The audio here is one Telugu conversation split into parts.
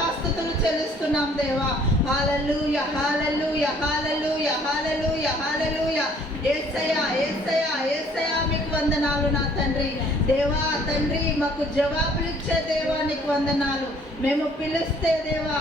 కృతజ్ఞతాస్తుతులు చెల్లిస్తున్నాం దేవా. హల్లెలూయా హల్లెలూయా హల్లెలూయా హల్లెలూయా హల్లెలూయా. యేసయ్యా యేసయ్యా యేసయ్యా మీకు వందనాలు నా తండ్రి. దేవా తండ్రి మాకు జవాబులు ఇచ్చే దేవా నీకు వందనాలు. మేము పిలిస్తే దేవా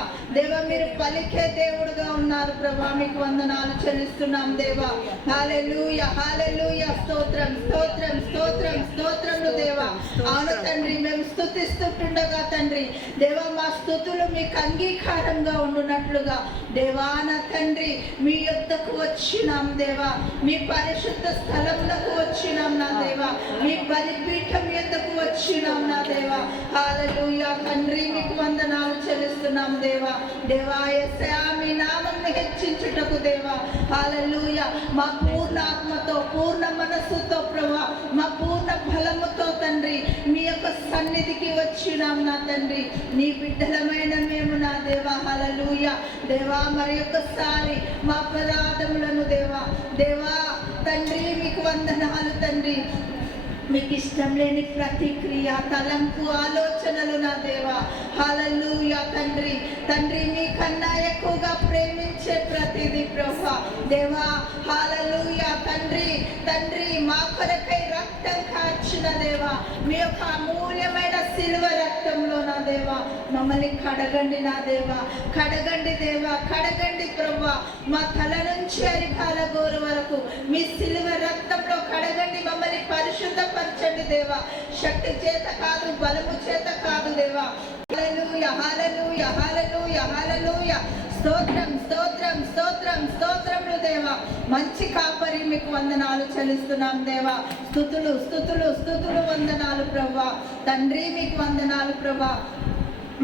మీరు పలికే దేవుడుగా ఉన్నారు ప్రభా. మీకు వందనాలు చెల్లిస్తున్నాం దేవా. హల్లెలూయా హల్లెలూయా. స్తోత్రం స్తోత్రం స్తోత్రం స్తోత్రములు దేవా. అవును తండ్రి, మేము స్తుతిస్తుండగా తండ్రి దేవా మా స్తుతులు మీకు అంగీకారంగా ఉండునట్లుగా దేవా నా తండ్రి మీ యొద్దకు వచ్చినాం దేవా. మీ పరిశుద్ధ స్థలములకు వచ్చినాం నా దేవా. మీ బలిపీఠం యొద్దకు వచ్చినాం నా దేవా. హల్లెలూయా తండ్రి మీకు వందనాలు చెల్లిస్తున్నాం దేవా. దేవా యేసయ్యా మీ నామమును హెచ్చించుటకు దేవా. హల్లెలూయా మా పూర్ణ ఆత్మతో పూర్ణ మనస్సుతో ప్రభా మా పూర్ణ బలముతో తండ్రి మీ యొక్క సన్నిధికి వచ్చినాం నా తండ్రి. నీ బిడ్డలమైన మేము నా దేవా. హల్లెలూయా దేవా మరి ఒక్కసారి మా అపరాధములను దేవా దేవా తండ్రి మీకు వందనాలు తండ్రి. మీకు ఇష్టం లేని ప్రతిక్రియ తలంపు ఆలోచనలు నా దేవా. హల్లెలూయా తండ్రి తండ్రి మీకన్నా ఎక్కువగా ప్రేమించే ప్రతిదీ ప్రభా దేవా. హల్లెలూయా తండ్రి తండ్రి మా కొరకై రక్తం కార్చిన దేవా మీ యొక్క అమూల్యమైన సిలువ రక్తంలో నా దేవా మమ్మల్ని కడగండి నా దేవా. కడగండి దేవా కడగండి ప్రభా. మా తల నుంచి అరికాల గోరు వరకు మీ సిలువ రక్తంలో కడగండి. మమ్మల్ని పరిశుద్ధపరచండి దేవా. శక్తి చేత కాదు బలము చేత కాదు దేవా. హల్లెలూయా హల్లెలూయా హల్లెలూయా హల్లెలూయా. స్తోత్రం స్తోత్రం స్తోత్రం స్తోత్రములు దేవా. మంచి కాపరి మీకు వందనాలు చెల్లిస్తున్నాం దేవా. స్తుతులు స్తుతులు స్తుతులు వందనాలు ప్రభా. తండ్రి మీకు వందనాలు ప్రభా.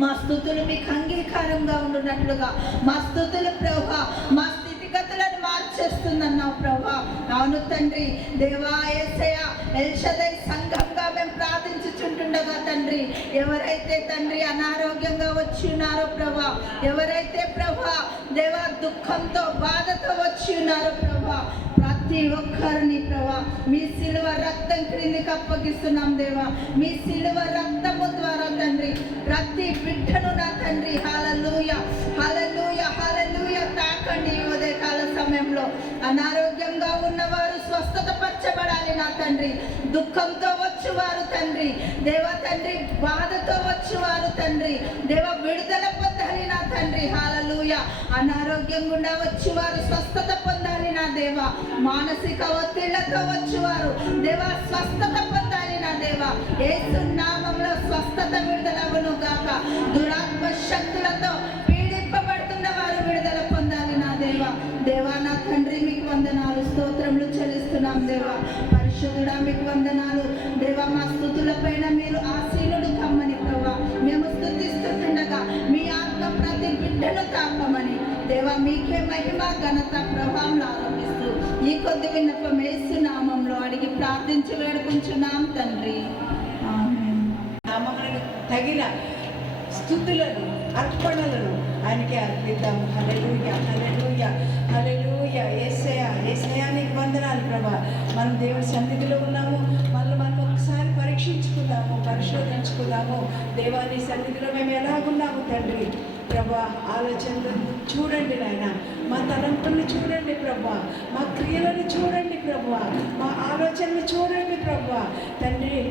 మా స్తుతులు మీకు అంగీకారంగా ఉండునట్లుగా మా స్తుతులు ప్రభా మా స్థితిగతులను మార్చేస్తుందన్నావు ప్రభా. అవును తండ్రి దేవా యేసయ్యా ఎల్ షదై సంఘంగా మేము ప్రార్థించుచుంటుండగా తండ్రి ఎవరైతే తండ్రి అనారోగ్యంగా వచ్చి ఉన్నారో ప్రభా, ఎవరైతే ప్రభా దేవా దుఃఖంతో బాధతో వచ్చి ఉన్నారో ప్రభా, ప్రతి ఒక్కరిని ప్రభా మీ సిలువ రక్తం క్రిందికి అప్పగిస్తున్నాం దేవా. మీ సిలువ రక్తము ద్వారా తండ్రి ప్రతి బిడ్డను నా తండ్రి హల్లెలూయా హల్లెలూయా హల్లెలూయా తాకండి. ఉదయకాల సమయంలో అనారోగ్యంగా ఉన్నవారు స్వస్థత పరచబడాలి నా తండ్రి. దుఃఖంతో వచ్చేవారు తండ్రి దేవా తండ్రి బాధతో వచ్చేవారు తండ్రి దేవా విడుదల పొందాలి నా తండ్రి. హల్లెలూయా. అనారోగ్యంగా ఉండ వచ్చేవారు స్వస్థత పొందాలి నా దేవా. మానసిక ఒత్తిళ్లతో వచ్చేవారు దేవా స్వస్థత పొందాలి నా దేవా. యేసు నామములో స్వస్థత విడుదలవును గాక. దురాత్మ శక్తులతో పీడింపబడుతున్న వారు విడుదల పొందాలి నా దేవా. దేవా నా తండ్రి మీకు వందనాలు స్తోత్రములు చెల్లిస్తున్నాం దేవా. పరిశుద్ధుడా మీకు వందనాలు దేవా. మా స్తుతుల పైన మీరు ఆసీనుడు కమ్మని ప్రభా మేము స్తుతిస్తుండగా మీ ఆత్మ ప్రతి బిడ్డను తాకమని దేవా మీకే మహిమ ఘనత ప్రభావం ఆరోపిస్తూ ఈ కొద్ది విన్నపం యేసు నామంలో అడిగి ప్రార్థించి వేడుకుంటున్నాం తండ్రి. ఆమేన్. నామమునకు తగిన స్తుతులను అర్పణలను ఆయనకే అర్పిద్దాం. హల్లెలూయా హల్లెలూయా హల్లెలూయా. యేసయ్యా యేసయ్యా నీకు వందనాలు ప్రభా. మనం దేవుడి సన్నిధిలో ఉన్నాము. మనం ఒకసారి పరీక్షించుకుందాము, పరిశోధించుకుందాము. దేవాని సన్నిధిలో మేము ఎలాగున్నాము తండ్రి ప్రభా. ఆలోచనలు చూడండి నాయన, మా తలంపుల్ని చూడండి ప్రభా, మా క్రియలను చూడండి ప్రభా, మా ఆలోచనలు చూడండి ప్రభా. తండ్రి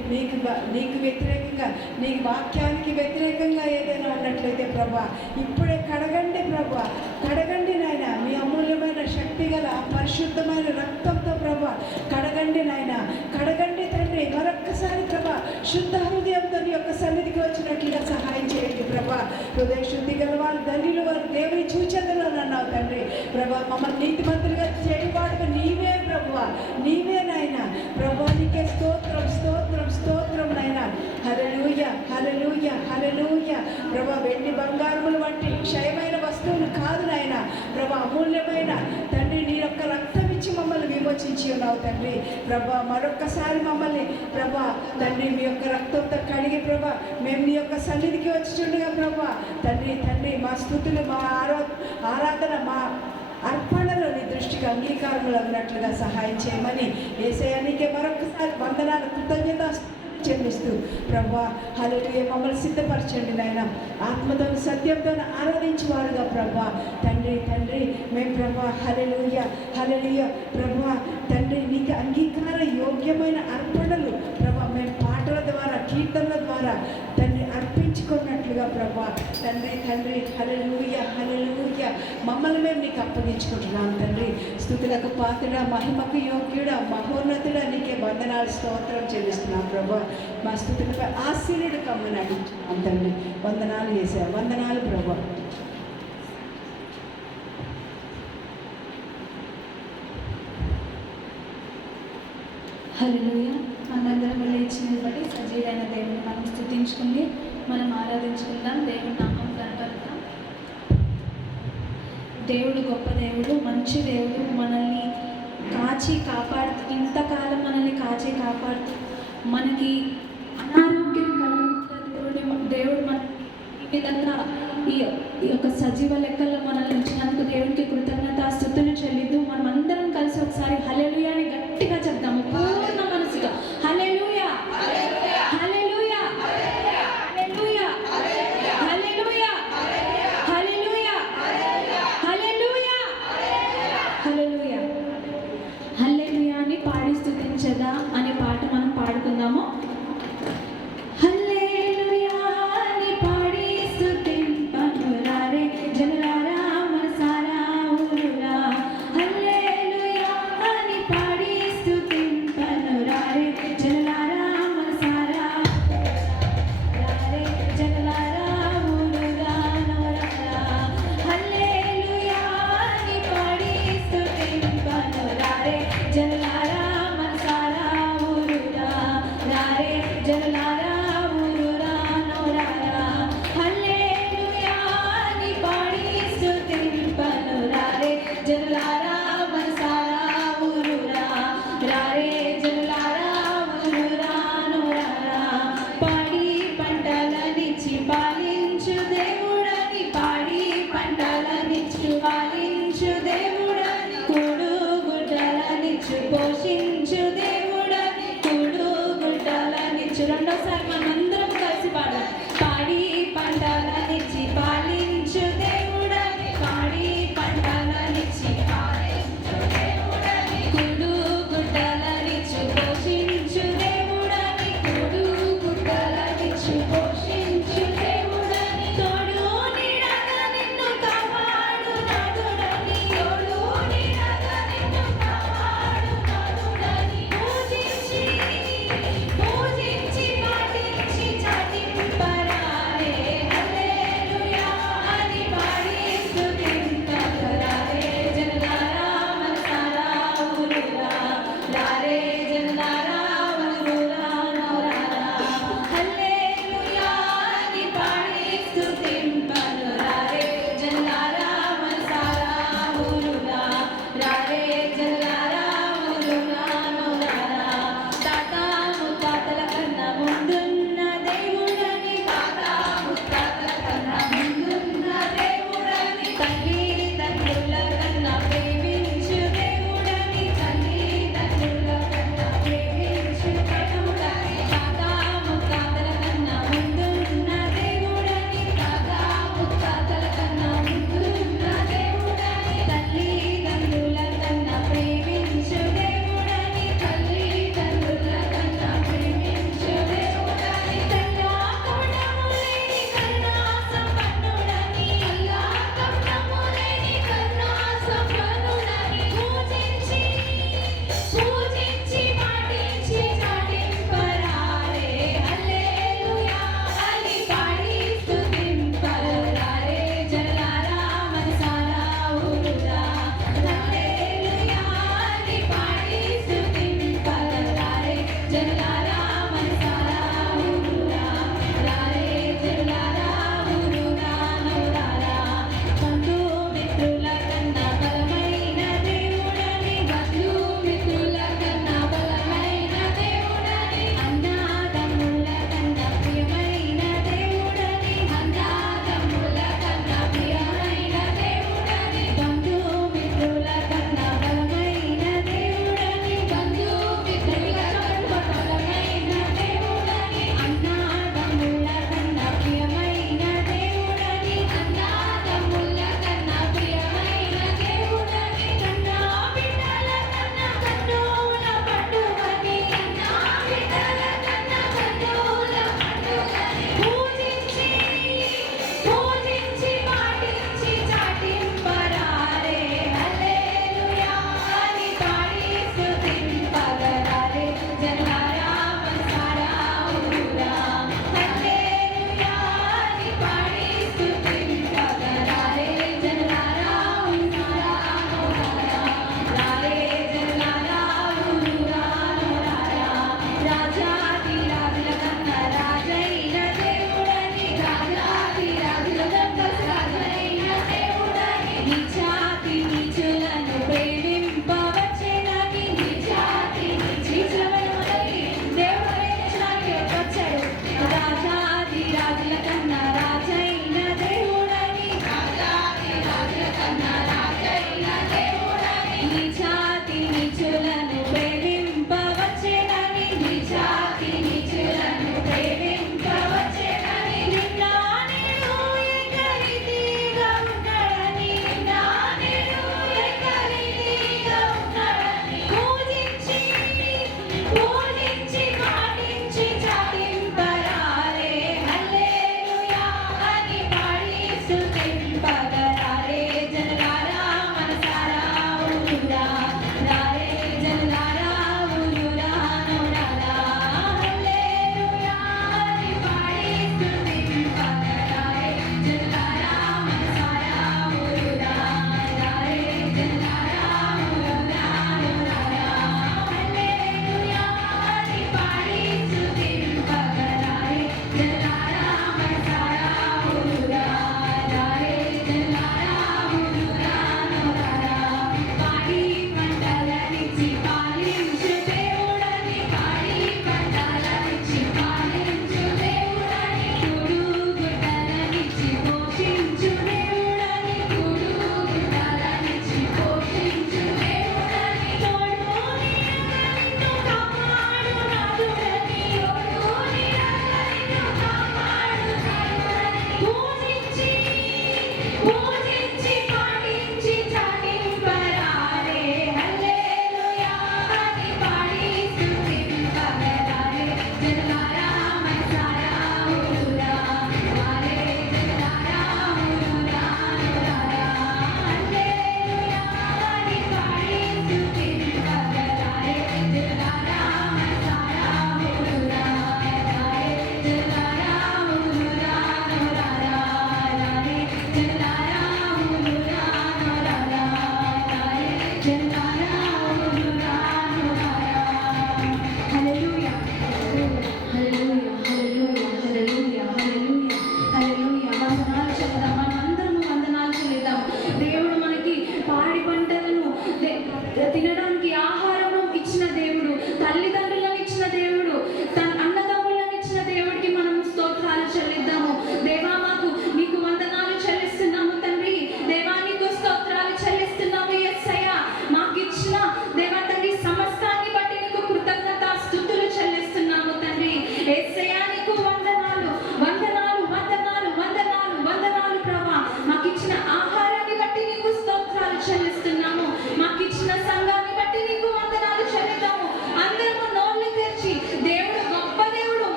నీకు వ్యతిరేకంగా నీ వాక్యానికి వ్యతిరేకంగా ఏదైనా ఉన్నట్లయితే ప్రభా ఇప్పుడే కడగండి ప్రభా. కడగండి నాయన మీ అమూల్యమైన శక్తి గల పరిశుద్ధమైన రక్తంతో ప్రభా కడగండి నాయన. కడగండి తండ్రి. మరొక్కసారి ప్రభా శుద్ధ హృదయంతో నీ యొక్క సన్నిధికి వచ్చినట్లుగా సహాయం చేయండి ప్రభా. హృదయ శుద్ధి గల వాళ్ళు ధన్యులు వారు దేవుని చూచెదలో అన్నావు తండ్రి ప్రభా. మమ్మల్ని నీతిమంతులుగా చేయవాడుగా నీవే ప్రభువా, నీవే నాయన ప్రభా. నీకే స్తోత్రం స్తోత్రం స్తోత్రం నాయన. హల్లెలూయా హల్లెలూయా హల్లెలూయా ప్రభా. వెండి బంగారములు వంటి క్షయమైన వస్తువులు కాదు నాయన ప్రభా. అమూల్యమైన తండ్రి నీ యొక్క రక్తం ఇచ్చి మమ్మల్ని విమోచించి ఉన్నావు తండ్రి ప్రభా. మరొక్కసారి మమ్మల్ని ప్రభా తండ్రి మీ యొక్క రక్తంతో కడిగి ప్రభా మేము నీ యొక్క సన్నిధికి వచ్చిచుండగా ప్రభా తండ్రి తండ్రి మా స్తుతులు మా ఆరాధన మా అర్పణలో నీ దృష్టికి అంగీకారములు అన్నట్లుగా సహాయం చేయమని యేసయ్యా నీకే మరొకసారి వందనాలు కృతజ్ఞత చెల్లిస్తూ ప్రభా హల్లెలూయా మమ్మల్ని సిద్ధపరచండి నాయన. ఆత్మతో సత్యంతో ఆరాధించేవారుగా ప్రభా తండ్రి తండ్రి మేము ప్రభా హల్లెలూయా హల్లెలూయా ప్రభా తండ్రి నీకు అంగీకార యోగ్యమైన అర్పణలు ప్రభా మేము పాటల ద్వారా కీర్తనల ద్వారా తండ్రి అర్పించుకున్నట్లుగా ప్రభా తండ్రి తండ్రి హల్లెలూయా హల్లెలూయా మమ్మల్ని మేము నీకు అప్పగించుకుంటున్నాం తండ్రి. స్తుతులకు పాత్రుడా, మహిమకు యోగ్యుడా, మహోన్నతుడా నీకే వందనాలు స్తోత్రం చెల్లిస్తున్నాం ప్రభా. మా స్తుతులపై ఆశీనుడు కమ్మని అడుగుతున్నాం తండ్రి. వందనాలు చేశారు, వందనాలు ప్రభా. హల్లెలూయా. మనందరం లేచి నిలబడి సజీవైన దేవుని మనం స్తుతించుకుని మనం ఆరాధించుకుందాం. దేవుని నామం కనపడతాం. దేవుడు గొప్ప దేవుడు, మంచి దేవుడు, మనల్ని కాచి కాపాడుతూ ఇంతకాలం మనల్ని కాచి కాపాడుతూ మనకి అనారోగ్యం కలుగుతున్న దేవుడు మన ఈ విధంగా ఈ యొక్క సజీవ లెక్కల్లో మనల్ని ఉంచినందుకు దేవుడికి కృతజ్ఞతాస్తుతులు చెల్లిద్దు. మనం అందరం కలిసి ఒకసారి హల్లెలూయా అని గట్టిగా చెప్దాము పూర్ణ మనసుగా. హల్లెలూయా hallelujah hallelujah hallelujah hallelujah hallelujah hallelujah హల్లెలూయా అని పాడి స్తుతించదా అనే పాట మనం పాడుకుందాము. హల్లెలూయా అని పాడి స్తుతింపమురారే జనులారా మనసారా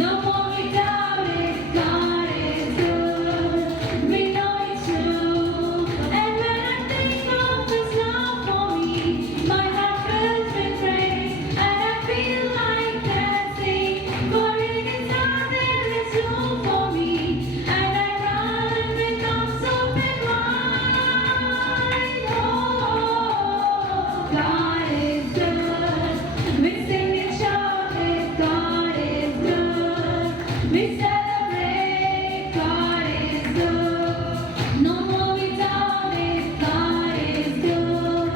No more we doubt it. God is good. We know it's true. And when I think of His love for me, my heart fills with praise, and I feel like dancing. For in His heart there is room for me, and I run with arms open wide. Oh, God is good. We sing and shout it. God is good. We celebrate. God is good. No more we doubt it. God is good.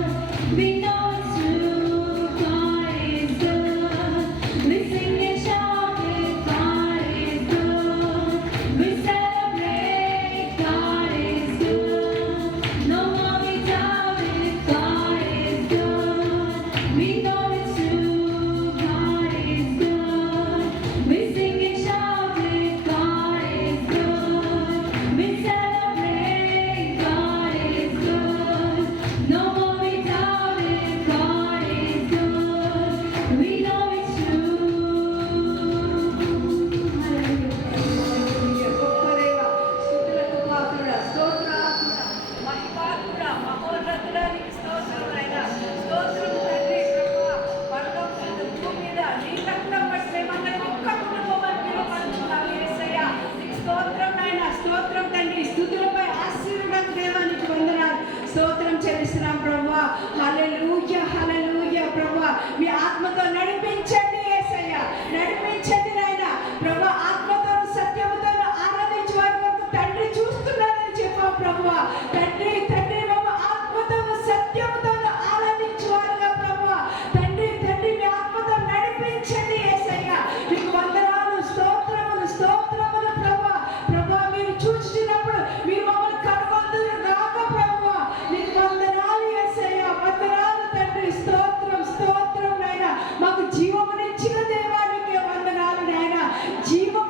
We know it's true. God is good. We sing and shout it. God is good. We celebrate. God is good. No more we doubt it. God is good. We know it's true. God is good. We sing and shout it. God is good. We celebrate. God is good. No more we doubt it. God is good. We know it's true. హల్లెలూయా. గొప్ప దేవ, స్తుతులకు పాత్రుడా, స్తోత్రాత్ముడా, మహిమాత్ముడా, మహోన్నతుడా, నీకు స్తోత్రం నాయనా. స్తోత్రం తండ్రి ప్రభువా. పరలోకం మీద, భూమి మీద నీ రక్తం బట్టి మేమందరం ఒక్క కుటుంబమని పిలువబడుతున్నాం యేసయ్యా. నీకు స్తోత్రం నాయనా. స్తోత్రం తండ్రి. స్తుతులపై ఆశీర్వాదం దేవా, నీకు వందనాలు. స్తోత్రం చెల్లిస్తున్నాం ప్రభువా. హల్లెలూయా, హల్లెలూయా ప్రభువా. మీ ఆత్మతో నడిపించండి యేసయ్యా. నడిపించండి నాయనా. ప్రభువా, ఆత్మతో సత్యముతో ఆరాధించే వారి వరకు తండ్రి చూస్తున్నారని చెప్పావు ప్రభువా. తండ్రి తండ్రి బాబు, ఆత్మతో సత్యముతో ఆరాధించే వారుగా ప్రభువా. తండ్రి తండ్రి మీ ఆత్మతో నడిపించండి యేసయ్యా. మీకు వందనాలు, స్తోత్రములు, స్తోత్రములు ప్రభువా. ప్రభువా, మీరు చూచినప్పుడు మీరు మమ్మల్ని కనుగొందురు గాక ప్రభువా. నీకు వందనాలు యేసయ్యా. వందనాలు తండ్రి. స్తోత్రం, స్తోత్రం నాయనా. మాకు జీవమునిచ్చిన దేవానికి వందనాలు నాయనా. జీవం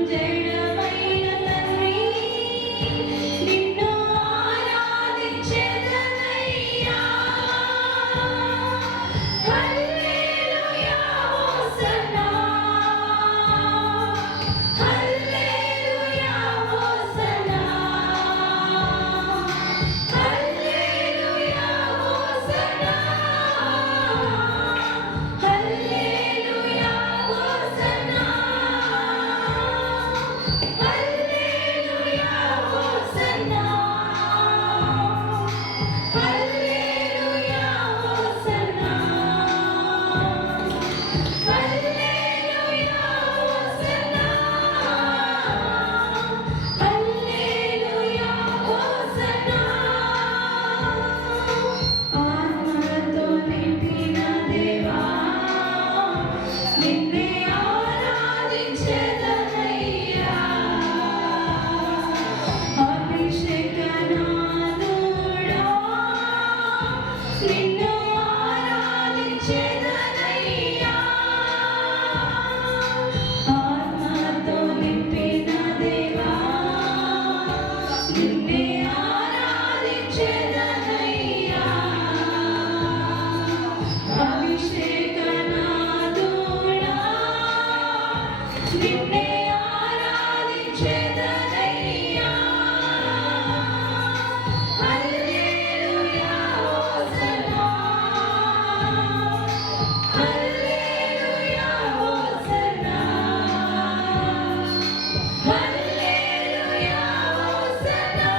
మృత్యుంజయుడవైన తండ్రి నిన్ను ఆరాధించెదనయ్యా hallelujah hosanna hallelujah hosanna hallelujah hosanna hallelujah hosanna hallelujah hosanna hallelujah hosanna hallelujah hosanna hallelujah hosanna ఆత్మతో నింపిన దేవా నిన్నే ఆరాధించెదనయ్యా అభిషేకనాథుడా నిన్ను ఆరాధించెదనయ్యా ఆత్మతో నింపిన దేవా నిన్నే ఆరాధించెదనయ్యా అభిషేకనాథుడా నిన్నే ఆరాధించెదనయ్యా hallelujah hosanna hallelujah hosanna hallelujah hosanna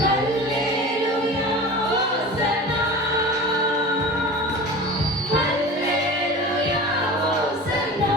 hallelujah hosanna hallelujah hosanna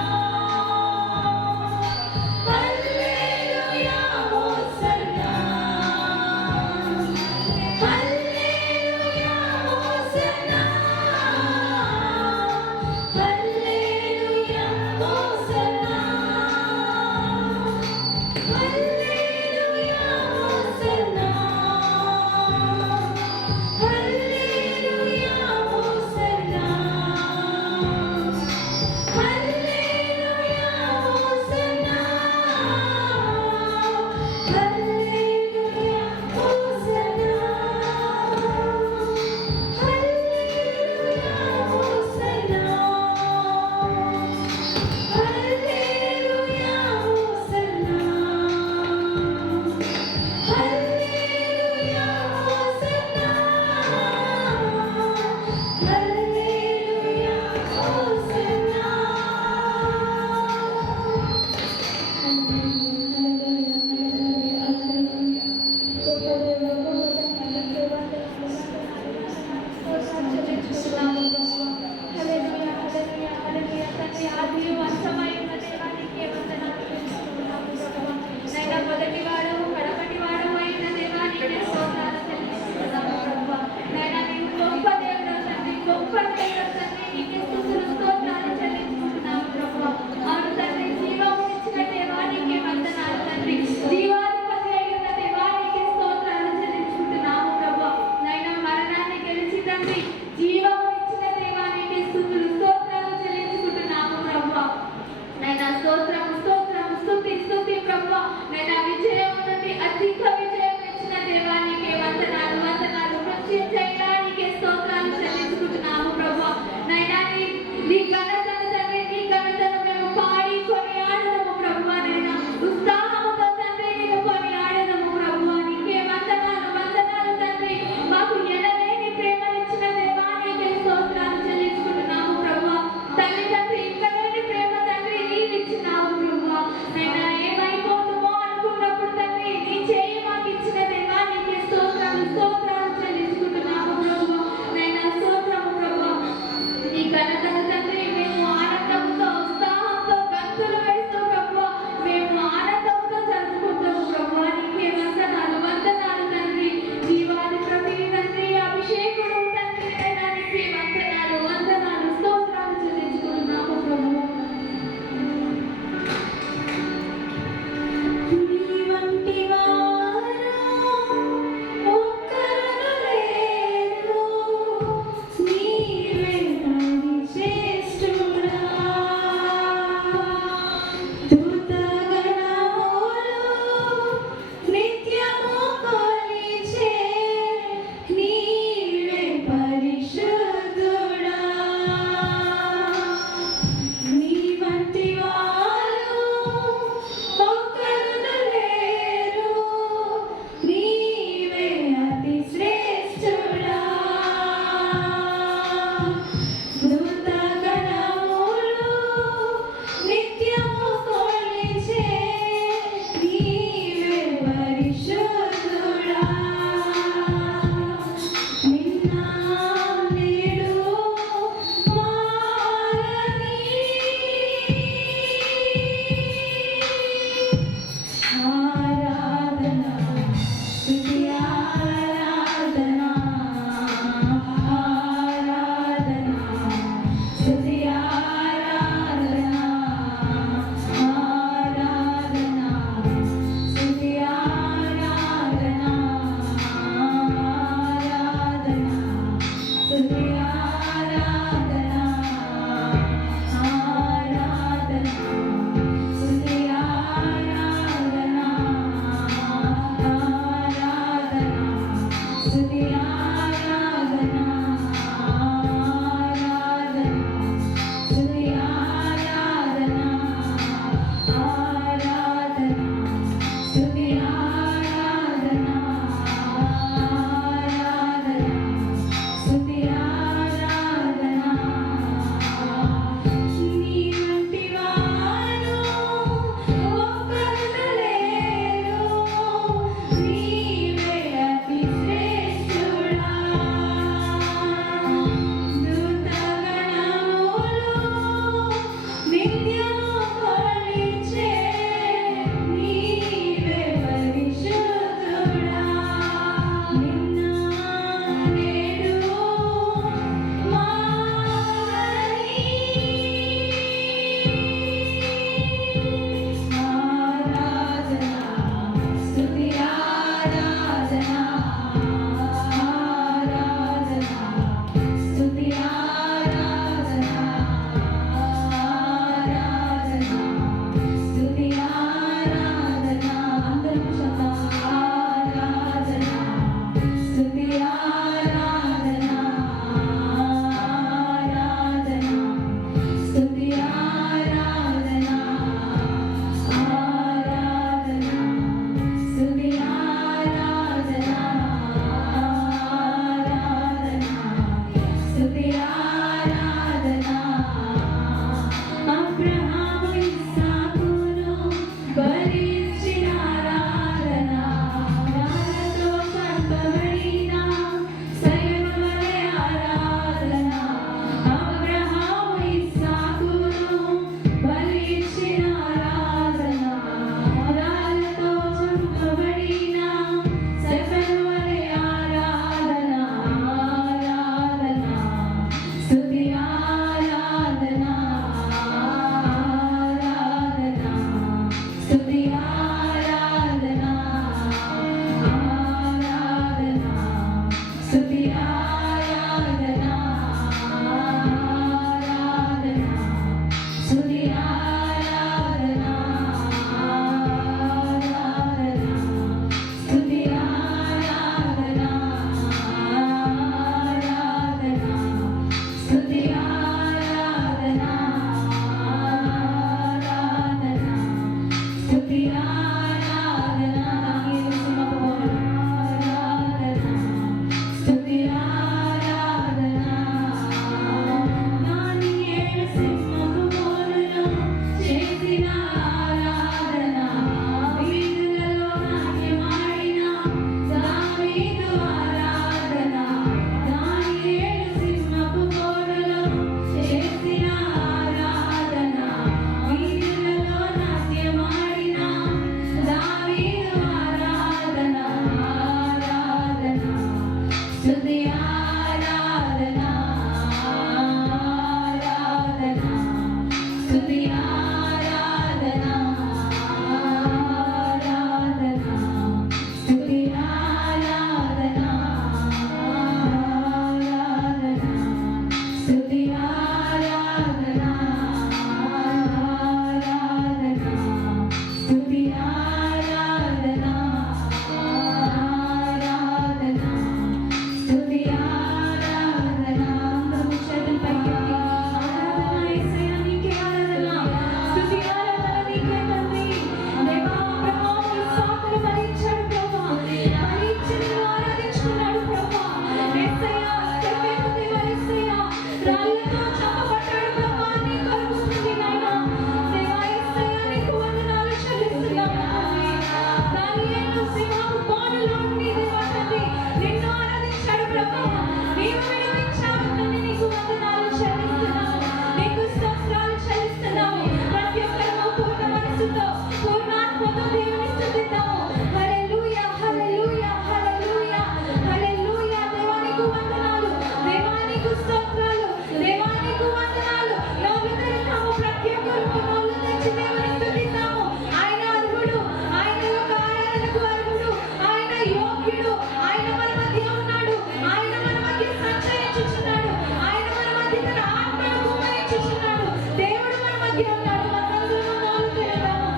శక్తి ఉన్నాడు. మనమందరం వందనాలు చెల్లిద్దాము.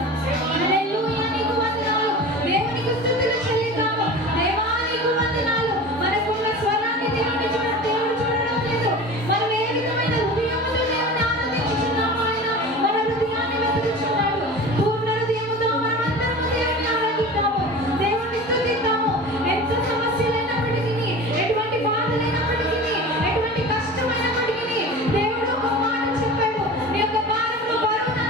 హల్లెలూయా, నీకు వందనాలు. దేవునికి స్తుతులు చెల్లిద్దాము. దేవా, నీకు వందనాలు. మనకున్న స్వరాన్ని దేవుడు చూడడం లేదు. మనం ఏ విధమైన హృదయముతో దేవుని ఆరాధించుచున్నామో ఆయన మన హృదయాన్ని వెతుకుచున్నాడు. పూర్ణ హృదయముతో మనమందరము దేవుని ఆరాధిద్దాము, దేవుని స్తుతిద్దాము. ఎంత సమస్యలైనప్పటికీ, ఎటువంటి బాధలైనప్పటికీ, ఎటువంటి కష్టమైనప్పటికీ దేవుడు ఒక మాట చెప్పాడు, నీ యొక్క భారమును బరువును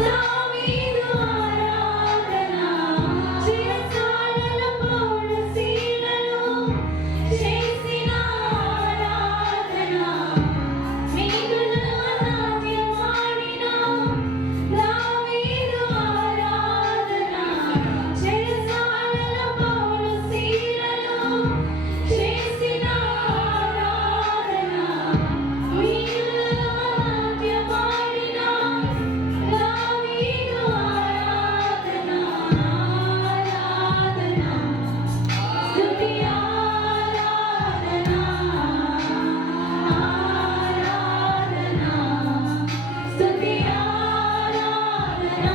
దావీదు ఆరాధన చిరసాలలో పౌరశీలలో చేసిన ఆరాధన మీదుల నాట్యమాడిన దావీదు ఆరాధన చిరసాలలో పౌరశీలలో చేసిన ఆరాధన మీదుల నాట్యమాడిన దావీదు ఆరాధన ఆరాధన స్తుతి ఆరాధన ఆరాధన స్తుతి ఆరాధన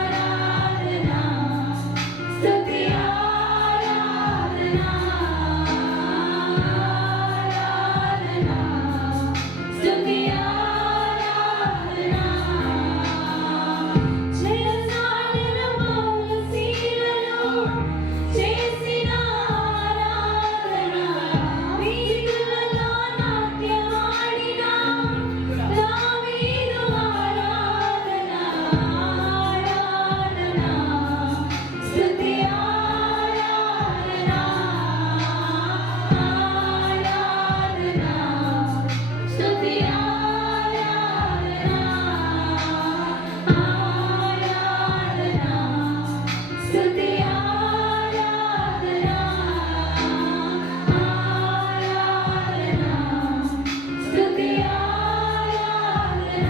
ఆరాధన స్తుతి ఆరాధన ఆరాధన స్తుతి ఆరాధన చిరసాలలో పౌరశీలలో చేసిన ఆరాధన వీరులలో నాట్యమాడిన దావీదు ఆరాధన ఆరాధన స్తుతి ఆరాధన ఆరాధన స్తుతి ఆరాధన ఆరాధన స్తుతి ఆరాధన ఆరాధన స్తుతి ఆరాధన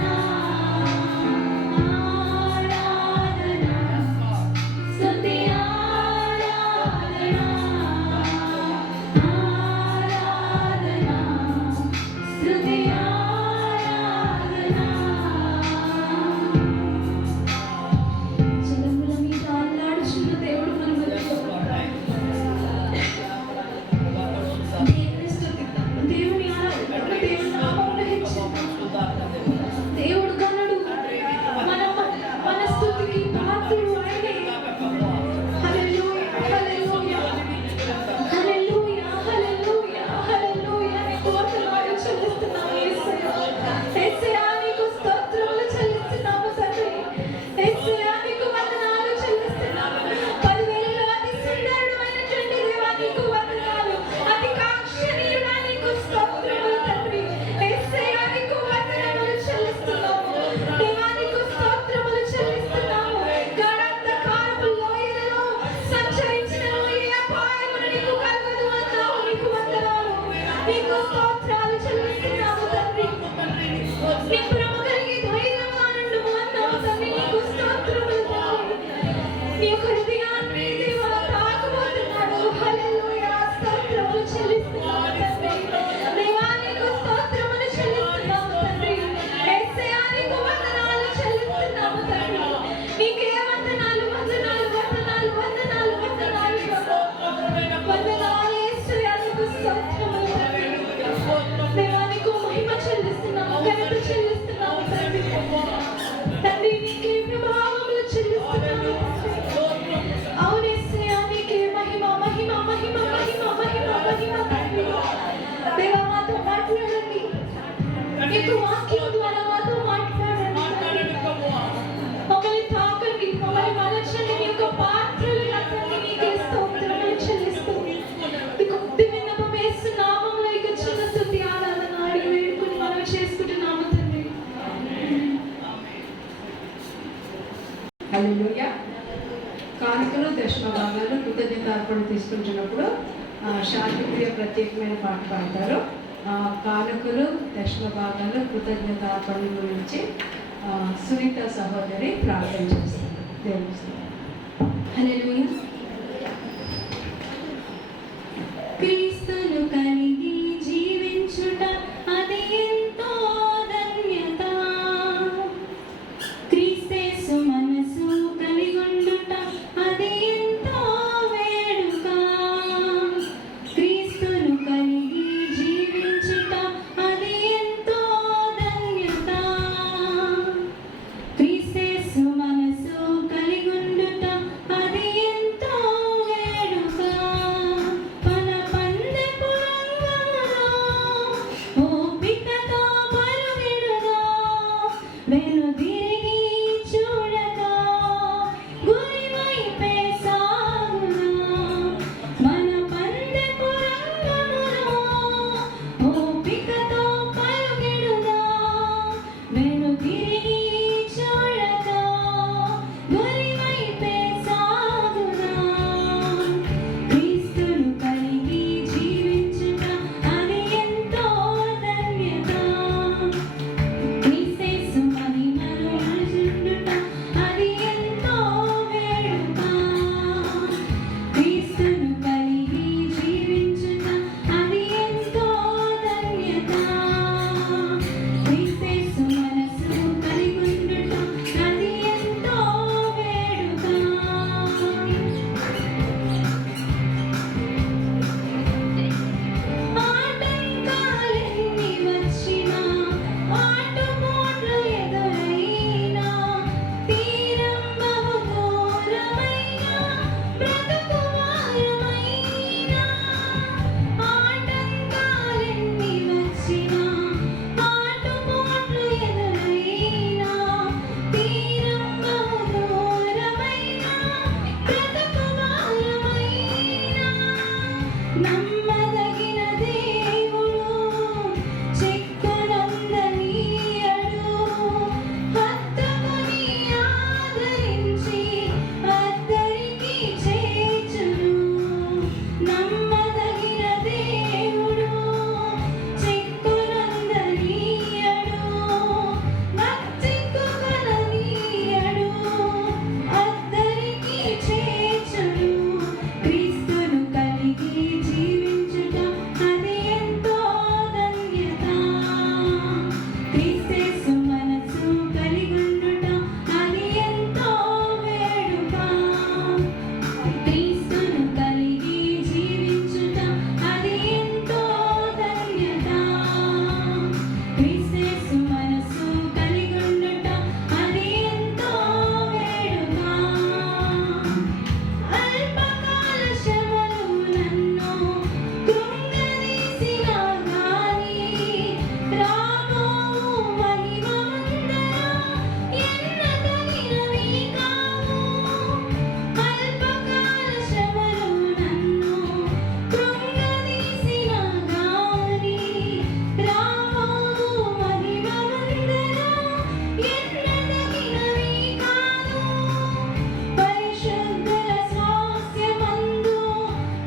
ఆరాధన స్తుతి ఆరాధన ఆరాధన స్తుతి ఆరాధన జలముల మీద అల్లాడుచున్న దేవుడు మన మధ్యలో ఉన్నాడు. దేవుని స్తుతిద్దాం, దేవుని ఆరాధిద్దాం, దేవుని నామమును హెచ్చిద్దాం. దేవుడు కనుడు మన స్తుతికి పాత్రుడు ఆయనే. హల్లెలూయా హల్లెలూయా హల్లెలూయా హల్లెలూయా హల్లెలూయా నీకు వందనాలు చెల్లిస్తున్నాము యేసయ్యా. యేసయ్యా నీకు స్తోత్రములు చెల్లిస్తున్నాము తండ్రి. యేసయ్యా నీకు వందనాలు చెల్లిస్తున్నాము. 10,000లో అతి సుందరుడైనటువంటి దేవా నీకు వందనాలు. అతి కాంక్షణీయుడా నీకు స్తోత్రములు తండ్రి. యేసయ్యా నీకు వందనములు చెల్లిస్తున్నాము. దేవా నీకు స్తోత్రములు చెల్లిస్తున్నాము. గాఢాంధకారపు లోయలలో సంచరించినను ఏ అపాయమును నీకు కలుగదు అన్నావు. నీకు వందనాలు. నీకు స్తోత్రాలు చెల్లిస్తున్నాము తండ్రి. నిబ్బరము కలిగి ధైర్యంగా నుండుము అన్నావు తండ్రి. నీకు స్తోత్రములు తండ్రి. నీ యొక్క హృదయాన్ని దేవా తాకబోతున్నాడు. హల్లెలూయా స్తోత్రములు చెల్లిస్తున్నాము తండ్రి. దేవా నీకు స్తోత్రములు చెల్లిస్తున్నాము తండ్రి. యేసయ్యా నీకు వందనాలు చెల్లిస్తున్నాము తండ్రి. నీకే వందనాలు వందనాలు వందనాలు వందనాలు వందనాలు వందనాలు యేసయ్యా నీకు స్తోత్రములు తండ్రి. దేవా నీకు మహిమ చెల్లిస్తున్నాము, ఘనత చెల్లిస్తున్నాము తండ్రి. తండ్రి నీకే ప్రభావములు చెల్లిస్తున్నాము తండ్రి. అవును యేసయ్యా నీకే మహిమ మహిమ మహిమ మహిమ మహిమ మహిమ తండ్రి. దేవా మాతో మాట్లాడండి. నీ యొక్క వాక్యం ద్వారా మాతో మాట్లాడండి తండ్రి. మమ్మల్ని తాకండి, మమ్మల్ని మలచండి. నీ యొక్క పాత్రలుగా తండ్రి నీకే స్తోత్రములు చెల్లిస్తూ ఈ కొద్ది విన్నపం యేసు నామములో ఇక చిన్న స్తుతి ఆరాధన అడిగి వేడుకొని మనం చేసుకుంటున్నాము తండ్రి. హల్లెలూయా. కానుకలు దశమ భాగాలు కృతజ్ఞత అర్పణ తీసుకుంటున్నప్పుడు శాంతిప్రియ ప్రత్యేకమైన పాట పాడతారు. కానుకలు దశమ భాగాలు కృతజ్ఞత అర్పణ గురించి సునీత సహోదరి ప్రార్థన చేస్తారు. దేవుని స్తోత్రం. హల్లెలూయా. క్రీస్తును కలిగి జీవించుట అది ఎంతో ధన్యత. క్రీస్తేసు మనసు కలిగుండుట అది ఎంతో వేడుక. క్రీస్తును కలిగి జీవించుట అది ఎంతో ధన్యత. క్రీస్తేసు మనసు కలిగుండుట అది ఎంతో వేడుక. వెనుదిరిగి చూడక గురి వైపే సాగుదాం. మన పందెపు రంగములో ఓపికతో పరుగెడుదాం. వెనుదిరిగి చూడక గురి వైపే సాగుదాం. క్రీస్తును కలిగి జీవించుట అది ఎంతో ధన్యత. క్రీస్తు మహిమను రుజుండుట అది ఎంతో వేడుక. క్రీస్తును కలిగి జీవించుట అది ఎంతో ధన్యత. క్రీస్తు మనసు కలిగుండుట అది ఎంతో వేడుక. ఆటంకాలెన్ని వచ్చినా ఆటుపోట్లు ఎదురైనా తీరం బహు దూరమైనా బ్రతుకు భారమైనా. ఆటంకాలెన్ని వచ్చినా ఆటుపోట్లు ఎదురైనా తీరం బహు దూరమైనా బ్రతుకు భారమైనా. నమ్మదగిన దేవుడు చెక్కునందనీయడు. హత్తుకుని ఆదరించి అద్దరికి చేర్చును. నమ్మదగిన దేవుడు చెక్కునందనీయడు. మచ్చిక్కుకొననీయడు. అద్దరికి చేర్చును. క్రీస్తును కలిగి జీవించుట అది ఎంతో ధన్యత. క్రీస్తు మనసు కలిగుండుట అది ఎంతో వేడుక. క్రీస్తును కలిగి జీవించుట అది ఎంతో ధన్యత. క్రీస్తు మనసు కలిగుండుట అది ఎంతో వేడుక. అల్పకాల శ్రమలు నన్ను కృంగదీసినా గాని రాబోవు మహిమ ముందర ఎన్నదగినవి కావు. అల్పకాల శ్రమలు నన్ను కృంగదీసినా గాని రాబోవు మహిమ ముందర ఎన్నదగినవి కాదు. పరిశుద్ధుల స్వాస్థ్యమందు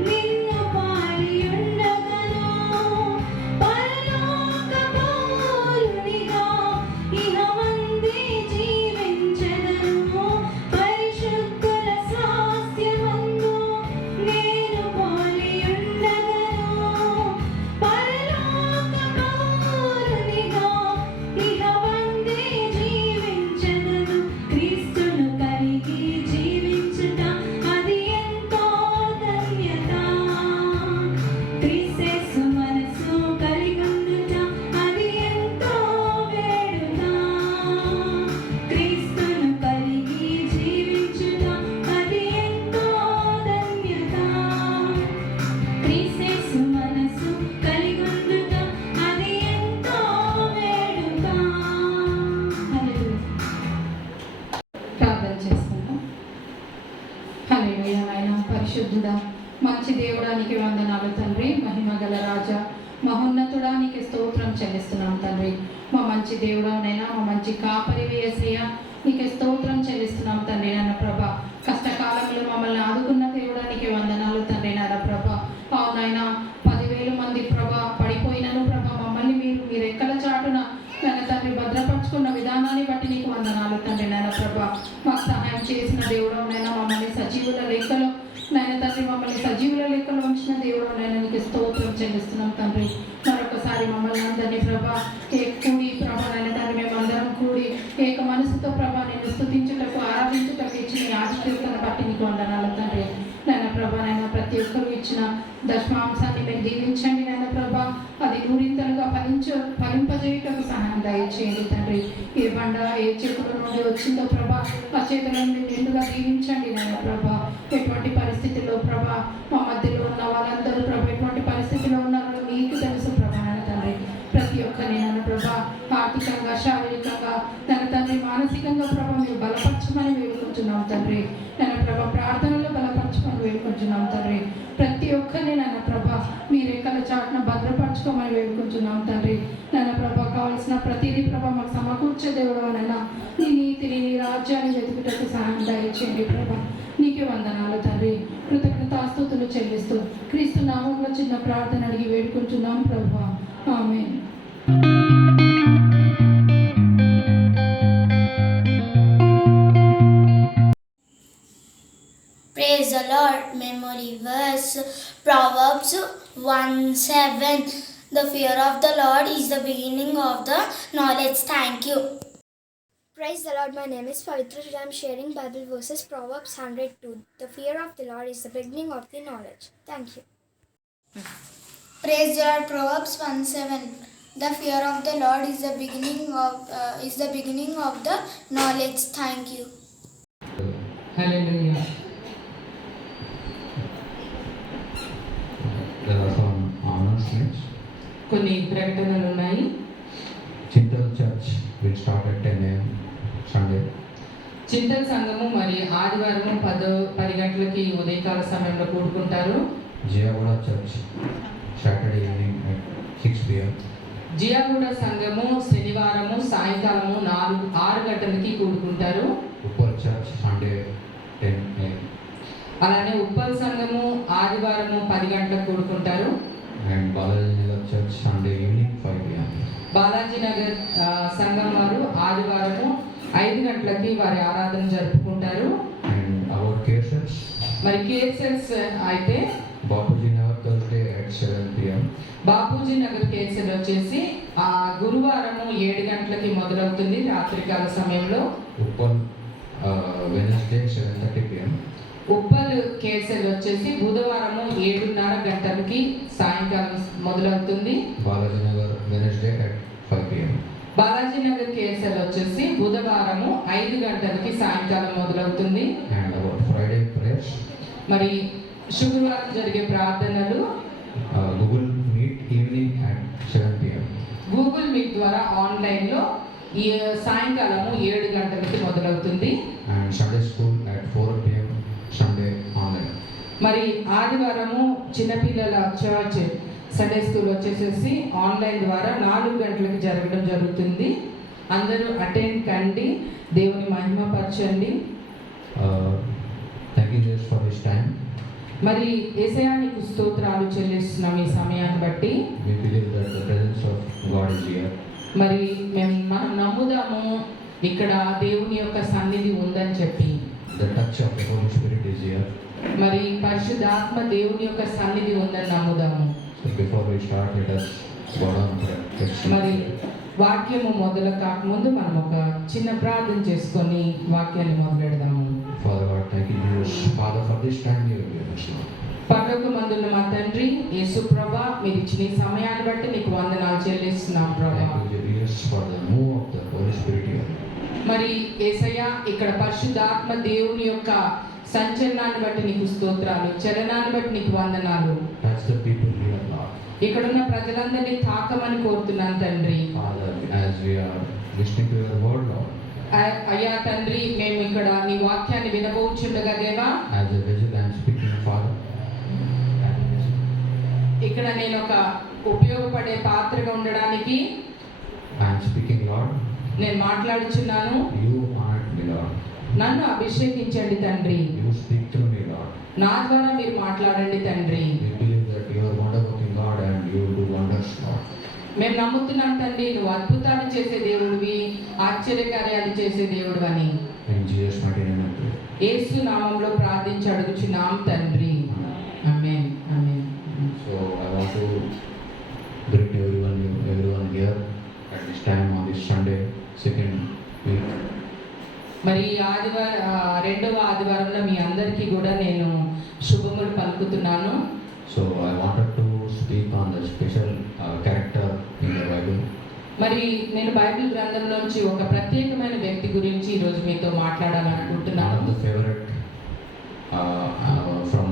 నిన్ను పాలియుండగను. పరలోక పౌరునిగా ఇహమందే జీవించెదను. పరిశుద్ధుల స్వాస్థ్యమందు నేను పాలియుండగను. పరలోక పౌరునిగా ఇహమందే జీవించెదను. క్రీస్తును కలిగి జీవించుట అది ఎంతో ధన్యత. క్రీస్తు మనసు కలిగుండుట అది ఎంతో వేడుక. క్రీస్తును కలిగి జీవించుట అది ఎంతో ధన్యత. క్రీస్తు మనసు కలిగుండుట అది ఎంతో వేడుక. హల్లెలూయా. ప్రార్థన చేసుకుంటాం. హల్లెలూయా. నాయన పరిశుద్ధుడా, మంచి దేవుడానికి వందనాలు తండ్రి. మహిమ గల రాజా, మహోన్నతుడానికి స్తోత్రం చెల్లిస్తున్నాం తండ్రి. మా మంచి దేవుడనైనా మా మంచి కాపరి యేసయ్య నీకు స్తోత్రం చెల్లిస్తున్నాం తండ్రి. నాన్న ప్రభా, కష్టకాలంలో మమ్మల్ని ఆదుకున్న దేవుడానికి వందనాలు తండ్రి. నాన్న ప్రభా, అవునైనా 10,000 మంది ప్రభా పడిపోయినను ప్రభా మమ్మల్ని మీరు రెక్కల చాటున నాన్న తండ్రి భద్రపరుచుకున్న విధానాన్ని బట్టి నీకు వందనాలు తండ్రి. నాన్న ప్రభా, మాకు సహాయం చేసిన దేవుడనైనా మమ్మల్ని సజీవుల లెక్కలో నాయన తండ్రి మమ్మల్ని సజీవుల లెక్కలో ఉంచిన దేవుడు నాయన నీకు స్తోత్రం చెల్లిస్తున్నాం తండ్రి. మరొకసారి మమ్మల్ని అందరినీ ప్రభా కూడి ప్రభా నాయన తండ్రి మేమందరం కూడి ఏక మనసుతో ప్రభా నేను స్తుతించుటకు ఆరాధించుటకు ఇచ్చిన ఆశీర్వాదాన్ని బట్టి నీకు వందనాలు తండ్రి. నాయన ప్రభా నాయన ప్రతి ఒక్కరు ఇచ్చిన దశమాంశాన్ని మీరు దీవించండి నాయన ప్రభా. అది నూరింతలుగా ఫలింపజేయుటకు సహాయం దయచేయండి తండ్రి. ఏ బండ ఏ చేతుల నుండి వచ్చిందో ప్రభా ఆ చేతుల నుండి నిండుగా దీవించండి నాయన ప్రభా. ఎటువంటి పరిస్థితుల్లో ప్రభా మా మధ్యలో ఉన్న వాళ్ళందరూ ప్రభా ఎటువంటి పరిస్థితిలో ఉన్నారో మీకు తెలుసు ప్రభా నాయన తండ్రి. ప్రతి ఒక్కరిని నాన్న ప్రభా ఆర్థికంగా శారీరకంగా తన ప్రత్యేకంగా ప్రభా మీరు బలపరచమని వేడుకుంటున్నాం తండ్రి. నన్ను ప్రభా ప్రార్థనలో బలపరచమని వేడుకుంటున్నాం తండ్రి. ప్రతి ఒక్కరిని నన్ను ప్రభా మీ రెక్కల చాటున భద్రపరచుకోమని వేడుకుంటున్నాం తండ్రి. నన్ను ప్రభా కావాల్సిన ప్రతిదీ ప్రభా మాకు సమకూర్చే దేవుడు అనన్నా నీ నీతిని నీ రాజ్యాన్ని వెతుకుటకు సహాయం దయచేయండి ప్రభా. నీకే వందనాలు తండ్రి. కృతజ్ఞతాస్తుతులు చెల్లిస్తూ క్రీస్తు నామంలో చిన్న ప్రార్థన అడిగి వేడుకుంటున్నాం ప్రభా. ఆమేన్. Praise the Lord. Memory verse Proverbs 1:7. The fear of the Lord is the beginning of the knowledge. Thank you. Praise the Lord, my name is Pavitra. Today I am sharing Bible verses Proverbs 102. The fear of the Lord is the beginning of the knowledge. Thank you. Praise the Lord. Proverbs 1:7. The fear of the Lord is the beginning of the knowledge. Thank you. Hallelujah. There are some announcements. కొన్ని ప్రకటనలు ఉన్నాయి. Chintal Church will start at 10 a.m. Sunday. చింతల సంఘము మరి ఆదివారం 10 గంటలకి ఉదయకాల సమయంలో కూడుకుంటారు. Jiyagoda Church Saturday evening at 6 p.m. Jiyaguda సంఘము శనివారము సాయంకాలము 6 గంటలకి కూడుకుంటారు. Uppal Church Sunday 10 a.m. అలానే ఉప్పల్ సంఘము ఆదివారము 10 గంటలకు కూడుకుంటారు. and Balaji Nagar Church Sunday evening 5 p.m. Balaji Nagar సంఘం వారు ఆదివారము 5 గంటలకి వారి ఆరాధన జరుపుకుంటారు. and about cases మరి కేసెస్ అయితే Bapuji Nagar Thursday at 7 p.m. Bapuji Nagar cases వచ్చేసి గురువారము 7 గంటలకి మొదలవుతుంది రాత్రికాల సమయంలో. Uppal Wednesday 7:30 p.m. Uppal cases వచ్చేసి బుధవారము 7:30 గంటలకి సాయంకాలం మొదలవుతుంది. Balaji Nagar Wednesday at 5 p.m. Balaji Nagar cases వచ్చేసి బుధవారము 5 గంటలకి సాయంకాలం మొదలవుతుంది. and about Friday prayers మరి శుక్రవారం జరిగే ప్రార్థనలు Google Meet evening at 7 p.m. Google meet ద్వారా ఆన్లైన్లో ఈ సాయంకాలము 7 గంటలకి మొదలవుతుంది. and Sunday school at 4 p.m. Sunday online. మరి ఆదివారము చిన్నపిల్లల చర్చ్ సండే స్కూల్ వచ్చేసేసి ఆన్లైన్ ద్వారా 4 గంటలకి జరగడం జరుగుతుంది. అందరూ అటెండ్ కండి, దేవుని మహిమపరచండి. Thank you Jesus for this time. మరి యేసయ్యానికి స్తోత్రాలు చెల్లిస్తున్నాం ఈ సమయాన్ని బట్టి. We believe that the presence of God is here. మరి మనం నమ్ముదాము ఇక్కడ దేవుని యొక్క సన్నిధి ఉందని చెప్పి. The touch of the Holy Spirit is here. మరి పరిశుద్ధాత్మ దేవుని యొక్క సన్నిధి ఉందని నమ్ముదాము. So before we start, let us bow down and pray. Let's sing. మరి వాక్యము మొదలు కాకముందు మనం ఒక చిన్న ప్రార్థన చేసుకొని వాక్యాన్ని మొదలెడదాము. Father God, thank you Jesus. Father, for this time you have given us, Lord. పరలోకమందున్న మా తండ్రి యేసు ప్రభా, మీరు ఇచ్చిన ఈ సమయాన్ని బట్టి నీకు వందనాలు చెల్లిస్తున్నాం ప్రభా. Thank you Jesus for the move of the Holy Spirit here. మరి యేసయ్య ఇక్కడ పరిశుద్ధాత్మ దేవుని యొక్క సంచలనాన్ని బట్టి నీకు స్తోత్రాలు, చలనాన్ని బట్టి నీకు వందనాలు. Touch the people here, Lord. ఇక్కడున్న ప్రజలందరినీ తాకమని కోరుతున్నాను తండ్రి. Father, as we are listening to your word, Lord, అయ్యా తండ్రి, మేము ఇక్కడ నీ వాక్యాన్ని వినబోచుండగా దేవా, as a vessel I am speaking, Father. ఇక్కడ నేను ఒక ఉపయోగపడే పాత్రగా ఉండడానికి I am speaking, Lord. నేను మాట్లాడుచున్నాను. You anoint me, Lord. నన్ను అభిషేకించండి తండ్రి. You speak through me, Lord. నా ద్వారా మీరు మాట్లాడండి తండ్రి. We believe that you are wonder-working God and you will do wonders, Lord. మేము నమ్ముతున్నాం తండ్రి, నువ్వు అద్భుతాలు చేసే దేవుడివి, ఆశ్చర్యకార్యాలు చేసే దేవుడు అని. In Jesus' mighty name I pray. యేసు నామంలో ప్రార్థించి అడుగుచున్నాం తండ్రి. ఆమేన్. ఆమేన్. So I want to greet everyone here at this time on this Sunday, second week. మరి ఈ రెండవ ఆదివారంలో మీ అందరికీ కూడా నేను శుభములు పలుకుతున్నాను. So I wanted to speak on the special character in the Bible. మరి నేను బైబిల్ గ్రంథంలోంచి ఒక ప్రత్యేకమైన వ్యక్తి గురించి ఈరోజు మీతో One మాట్లాడాలనుకుంటున్నాను. of the favorite from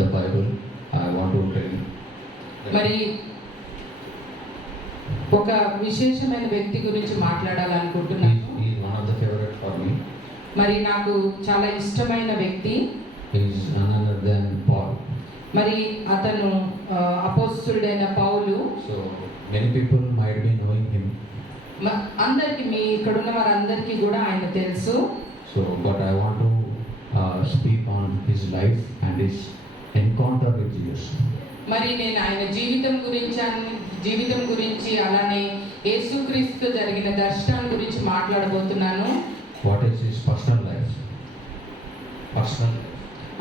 the Bible I want to tell you. మరి ఒక విశేషమైన వ్యక్తి గురించి మాట్లాడాలనుకుంటున్నాను. He is one of the favorite మరి నాకు చాలా ఇష్టమైన వ్యక్తి. is none other than Paul. మరి అతను అపోస్తులుడైన పౌలు. So many people might be knowing him. అందరికి మీ ఇక్కడ ఉన్న వారందరికీ కూడా ఆయన తెలుసు. So but I want to speak on his life and his encounter with Jesus. మరి నేను ఆయన జీవితం గురించి అలానే యేసుక్రీస్తు జరిగిన దర్శనం గురించి మాట్లాడబోతున్నాను. What is his personal life?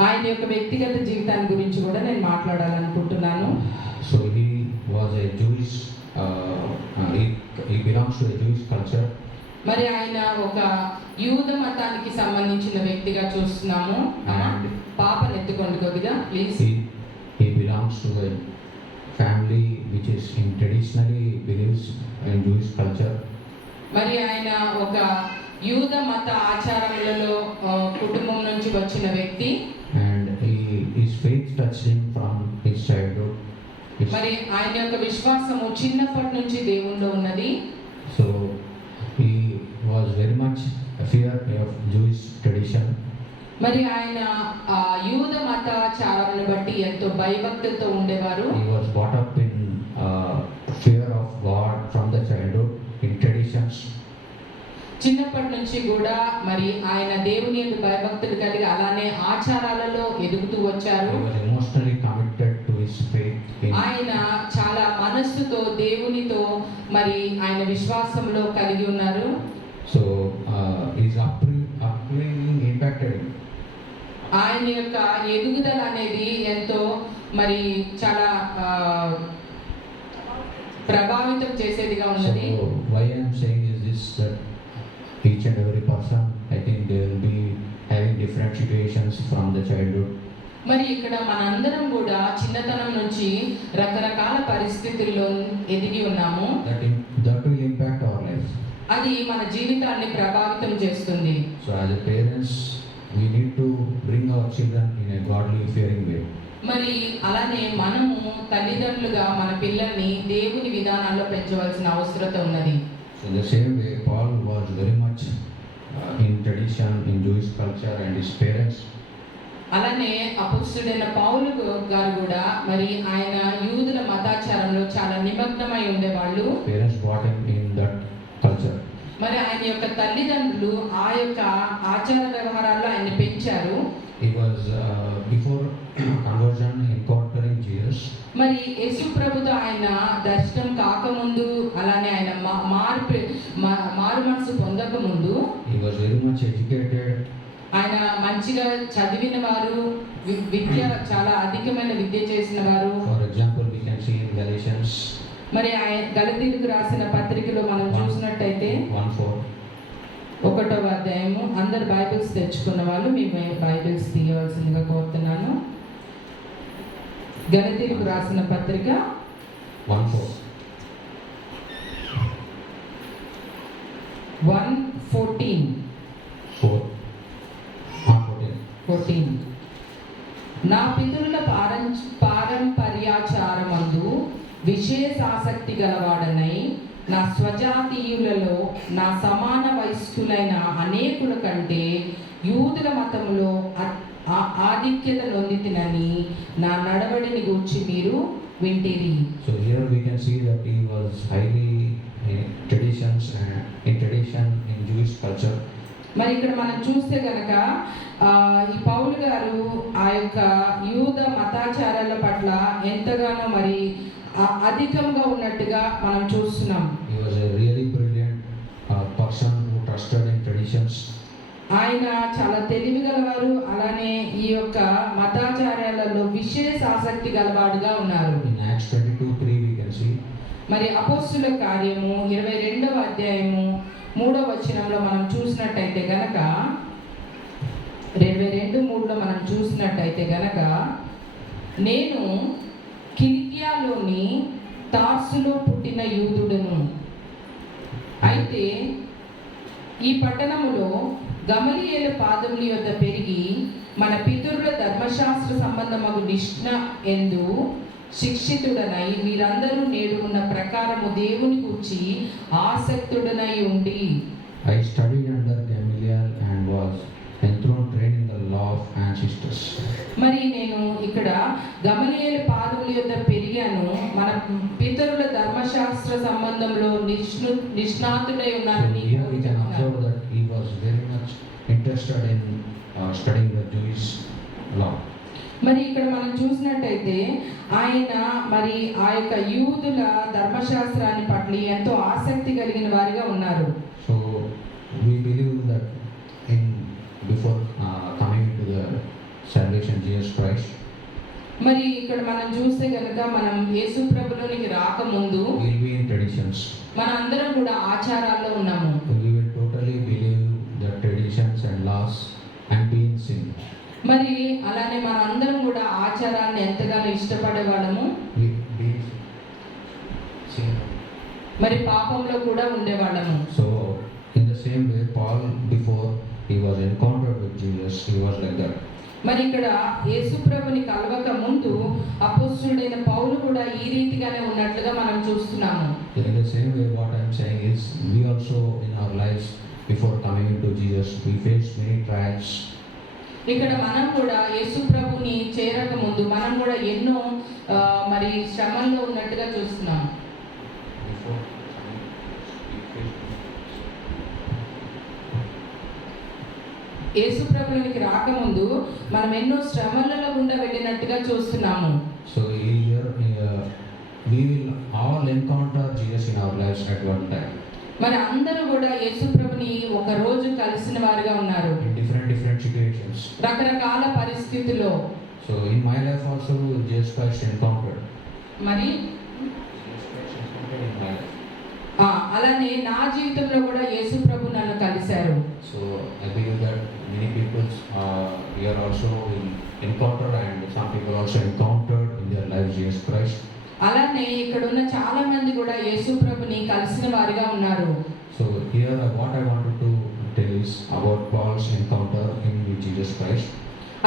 ఆయన యొక్క వ్యక్తిగత జీవితాన్ని గురించి కూడా నేను మాట్లాడాలనుకుంటున్నాను. So he was a Jewish, he belongs to a Jewish culture. మరి ఆయన ఒక యూద మతానికి సంబంధించిన వ్యక్తిగా చూస్తున్నాము. పాపను ఎత్తుకోండి కొద్దిగా please. He belongs to a family which is traditionally believes in Jewish culture. మరి ఆయన ఒక యూద మత ఆచారాలలో కుటుంబం నుంచి వచ్చిన వ్యక్తి. And his faith touched him from his childhood. మరి ఆయన యొక్క విశ్వాసము చిన్నప్పటి నుంచి దేవునిలో ఉన్నది. So he was very much a fear of Jewish tradition. మరి ఆయన యూద మతాచారాలను బట్టి ఎంతో భయభక్తులతో ఉండేవారు. He was brought up in fear of God from the childhood, in traditions. చిన్నప్పటి నుంచి కూడా మరి ఆయన దేవుని యందు భయభక్తులు కలిగి అలానే ఆచారాలలో ఎదుగుతూ వచ్చారు. He was emotionally committed to his faith. ఆయన చాలా మనస్సుతో దేవునితో మరి ఆయన విశ్వాసంలో కలిగి ఉన్నారు. So his upbringing impacted him. ఆయన యొక్క ఎదుగుదల అనేది ఎంతో మరి చాలా ప్రభావితం చేసేదిగా ఉన్నది. So why I am saying is this, that each and every person, I think they will be having different situations from the childhood. మరి ఇక్కడ మనందరం కూడా చిన్నతనం నుంచి రకరకాల పరిస్థితుల్లో ఎదిగి ఉన్నాము. That will impact our life. అది మన జీవితాన్ని ప్రభావితం చేస్తుంది. So as a parents, we need to bring our children in a godly fearing way. మరి అలానే మనము తల్లిదండ్రులుగా మన పిల్లల్ని దేవుని విధానాల్లో పెంచవలసిన అవసరత ఉన్నది. So the same way Paul was very much in tradition, in Jewish culture, and his parents. అలానే అపోస్తుడైన పౌలు గారు కూడా మరి ఆయన యూదుల మతాచారంలో చాలా నిమగ్నమై ఉండేవాళ్ళు. Parents brought him in that culture. మరి ఆయన యొక్క తల్లిదండ్రులు ఆ యొక్క ఆచార వ్యవహారాల్లో ఆయన పెంచారు. He was before conversion encountering Jesus. మరి యేసు ప్రభుతో ఆయన దర్శనం కాకముందు అలానే ఆయన మారు మనసు పొందక ముందు He was very much educated. ఆయన మంచిగా చదివిన వారు, విద్య చాలా అధికమైన విద్య చేసిన వారు. For example, we can see in Galatians. మరి ఆయన గలతీయులకు రాసిన పత్రికలో మనం చూసినట్టయితే 1:4. 1వ అధ్యాయము. అందరు బైబిల్స్ తెచ్చుకున్న వాళ్ళు మీ బైబిల్స్ తీయవలసిందిగా కోరుతున్నాను. గలతీయులకు రాసిన పత్రిక 1:4. 1:14. 14. నా పితరుల పారంపర్యాచారమందు విశేషాసక్తి గలవాడనై నా స్వజాతీయులలో నా సమాన వయస్కులైన అనేకుల కంటే యూదుల మతములో ఆధిక్యత నొందితినని నా నడవడిని గూర్చి మీరు వింటిరి. So here we can see that he was highly in traditions and in tradition in Jewish culture. మరి ఇక్కడ మనం చూస్తే గనక ఈ పౌలు గారు ఆ యొక్క యూద మతాచారాల పట్ల ఎంతగానో మరి అధికంగా ఉన్నట్టుగా మనం చూస్తున్నాం. He was a really brilliant person who trusted in traditions. ఆయన చాలా తెలివి గలవారు, అలానే ఈ యొక్క మతాచారాలలో విశేష ఆసక్తి గలవాడుగా ఉన్నారు. In Acts 22:3 we can see. మరి అపోస్తుల కార్యము 22వ అధ్యాయము 3వ వచనంలో మనం చూసినట్టయితే గనక 22:3లో మనం చూసినట్టయితే గనక నేను కిలికియాలోని తార్సులో పుట్టిన యూదుడను, అయితే ఈ పట్టణములో గమలీయేల పాదముల యొద్ద పెరిగి మన పితరుల ధర్మశాస్త్ర సంబంధమగు నిష్ణ ఎందు శిక్షితుడనై మీరందరూ నేడు ఉన్న ప్రకారము దేవుని గూర్చి ఆసక్తుడనై ఉండి. I studied under Gamaliel and was sisters. మరి నేను ఇక్కడ గమలీయేలు పాదముల యొద్ద పెరిగాను, మన పితరుల ధర్మశాస్త్ర సంబంధంలో నిష్ణాతుడై So ఉన్నానని here we can observe that he was very much interested in studying the Jewish law. మరి ఇక్కడ మనం చూసినట్టయితే ఆయన మరి ఆ యొక్క యూదుల ధర్మశాస్త్రాన్ని పట్ల ఎంతో ఆసక్తి కలిగిన వారిగా ఉన్నారు. So we believe that in before coming into the salvation Jesus Christ, మరి ఇక్కడ మనం చూస్తే కనుక మనం యేసు ప్రభులోనికి రాకముందు we will be in traditions. మనందరం కూడా ఆచారాల్లో ఉన్నాము. We will totally believe the traditions and laws and be in sin. మరి అలానే మనందరం కూడా ఆచారాన్ని ఎంతగానో ఇష్టపడే వాళ్ళము, We be sin. మరి పాపంలో కూడా ఉండేవాళ్ళము. So in the same way, Paul before he was encountered with Jesus, he was like that. మరి ఇక్కడ యేసు ప్రభుని కలవక ముందు అపోస్తలుడైన పౌలు కూడా ఈ రీతిగానే ఉన్నట్లుగా మనం చూస్తున్నాము. In the same way, what I am saying is, we also in our lives before coming into Jesus, we face many trials. ఇక్కడ మనం కూడా యేసు ప్రభుని చేరక ముందు మనం కూడా ఎన్నో మరి శ్రమల్లో ఉన్నట్టుగా చూస్తున్నాము. Before యేసు ప్రభునికి రాకముందు మనం ఎన్నో శ్రమలలో గుండా వెళ్ళినట్టుగా చూస్తున్నాము. So here we will all encounter Jesus in our lives at one time. మరి అందరూ కూడా యేసు ప్రభుని ఒక రోజు కలిసిన వారుగా ఉన్నారు, In different situations. రకరకాల పరిస్థితుల్లో. So in my life also, Jesus Christ encountered. మరి Jesus Christ encountered in my life. అలానే నా జీవితంలో కూడా యేసు ప్రభు నన్ను కలిశారు. So I believe that many people here also will encounter, and some people also encountered in their lives Jesus Christ. అలానే ఇక్కడ ఉన్న చాలా మంది కూడా యేసు ప్రభుని కలిసిన వారిగా ఉన్నారు. So here what I wanted to tell is about Paul's encounter in with Jesus Christ.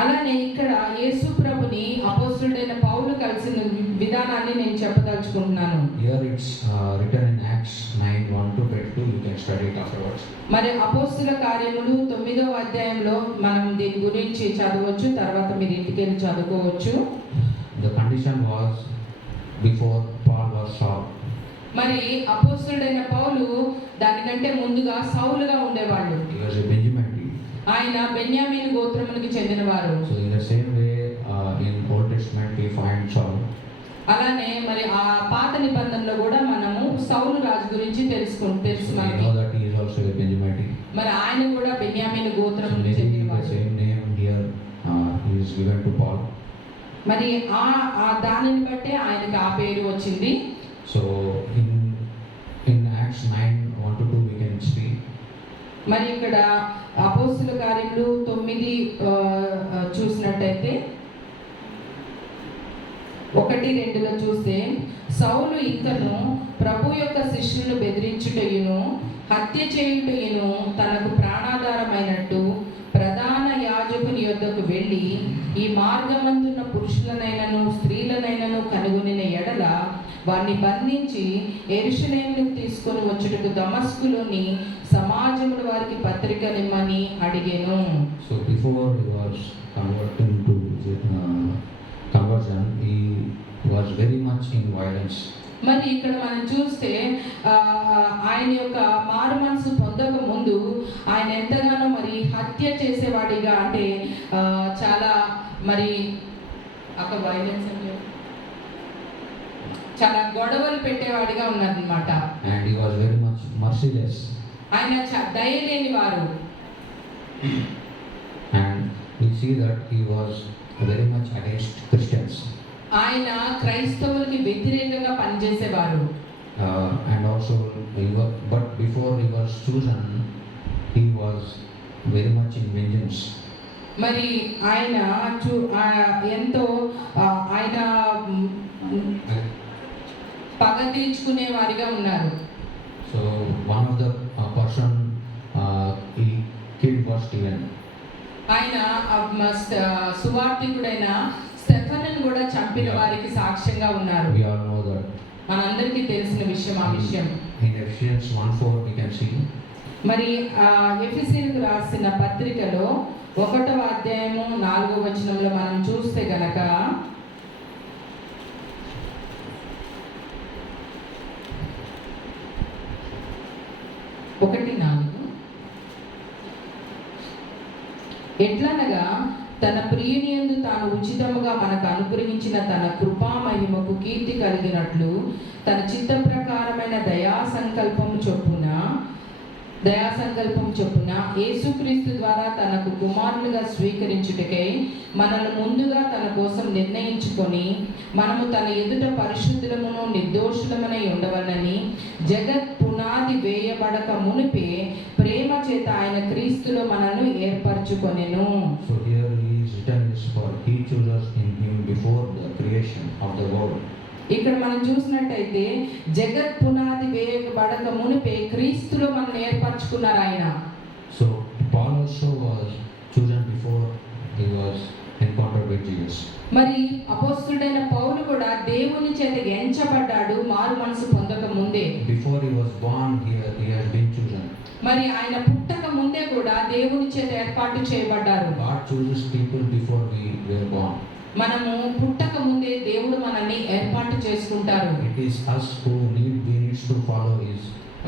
అలానే ఇక్కడ యేసు ప్రభుని అపోస్తలుడైన పౌలు కలిసిన విధానాన్ని నేను చెప్పదలుచుకుంటున్నాను. Here it's written in Acts 9:1-22. You can study it afterwards. మరి అపోస్తల కార్యములు 9వ అధ్యాయంలో మనం దీని గురించి చదవచ్చు, తర్వాత మీరు ఇంటికి వెళ్ళి చదువుకోవచ్చు. The condition was before Paul was Saul. మరి అపోస్తలుడైన పౌలు దానికంటే ముందుగా సౌలుగా ఉండేవాళ్ళు. He was a Benjaminite. ఆయన బెన్యామీను గోత్రమునికి చెందినవారు. So in the same way, in Old Testament we find Saul. అలానే మరి ఆ పాత నిబంధనలో కూడా మనము సౌలు రాజు గురించి తెలుసు So we మనకి. know that he is also a Benjaminite. మరి ఆయన కూడా బెన్యామీను So గోత్రమునికి maybe the చెందినవారు. same name here is given to Paul. మరి ఆ దానిని బట్టే ఆయనకు ఆ పేరు వచ్చింది. So in Acts 9:1-2 we can see. మరి ఇక్కడ అపోస్తల కార్యములు 9 చూసినట్టయితే 1-2లో చూస్తే, సౌలు ఇంకను ప్రభు యొక్క శిష్యులను బెదిరించుటయును హత్య చేయుటయును తనకు ప్రాణాధారమైనట్టు ప్రధాన యాజకుని యొద్దకు వెళ్ళి ఈ మార్గమందున్న పురుషులనైనను స్త్రీలనైనను కనుగొనిన ఎడల వారిని బంధించి యెరూషలేముకు తీసుకొని వచ్చుటకు దమస్కులోని సమాజముల వారికి పత్రిక నిమ్మని అడిగెను. So before he was converting to conversion, he was very much in violence. మరి ఇక్కడ మనం చూస్తే ఆయన యొక్క మారు మనసు పొందక ముందు ఆయన ఎంతగానో మరి హత్య చేసేవాడిగా, అంటే చాలా మరి ఒక వైలెన్స్ అంటే చాలా గొడవలు పెట్టేవాడిగా ఉన్నారనమాట. And he was very much merciless. ఆయన దయలేని వారు. And we see that he was very much against Christians. ఆయన క్రైస్తవులకి వ్యతిరేకంగా పనిచేసేవారు. And also but before he was chosen, he was very much in vengeance. మరి ఆయన ఎంతో ఆయన పగ తీర్చుకునే వారిగా ఉన్నారు. So one of the person he killed was Stephen. ఆయన సువార్తికుడైన స్టెఫెనును కూడా చంపిన వారికి సాక్ష్యంగా ఉన్నారు. We all know that. మనందరికీ తెలిసిన విషయం ఆ విషయం. In Ephesians 1:4 we can see. మరి ఎఫెసీయులకు రాసిన పత్రికలో 1వ అధ్యాయము 4వ వచనంలో మనం చూస్తే గనక ఎట్లనగా తన ప్రియునియందు తాను ఉచితముగా మనకు అనుగ్రహించిన తన కృపా మహిమకు కీర్తి కలిగినట్లు తన చిత్త ప్రకారమైన దయా సంకల్పము చొప్పున యేసుక్రీస్తు ద్వారా తనకు కుమారునిగా స్వీకరించుటకై మనల్ని ముందుగా తన కోసం నిర్ణయించుకొని మనము తన ఎదుట పరిశుద్ధులమును నిర్దోషులమనై ఉండవలనని జగత్ పునాది వేయబడక మునిపే ప్రేమ చేత ఆయన క్రీస్తులో మనల్ని ఏర్పరచుకొనెను. So here he is written is for he chose us in him before the creation of the world. ఇక్కడ మనం చూసినట్టయితే జగత్ పునాది వేయబడక మునిపే క్రీస్తులో మనల్ని ఏర్పరచుకున్నారు ఆయన. So Paul also was chosen before he was encountered with Jesus. మరి అపోస్తలుడైన పౌలు కూడా దేవుని చేత ఎంచబడ్డాడు మారు మనసు పొందక ముందే. Before he was born he has been chosen. మరి ఆయన పుట్టక ముందే కూడా దేవుని చేత ఏర్పాటు చేయబడ్డారు. God chooses people before we were born. మనము పుట్టక ముందే దేవుడు మనల్ని ఏర్పాటు చేసుకుంటారు. It is us who needs to follow his.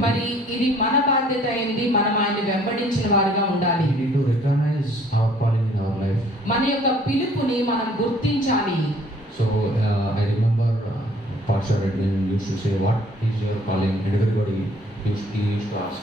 మరి ఇది మన బాధ్యత అయింది. మనం ఆయన వెంబడించిన వారుగా ఉండాలి. We need to recognize our calling in our life. మన యొక్క పిలుపుని మనం గుర్తించాలి. So I remember Pastor Edwin used to say, "What is your calling?" And everybody used to ask.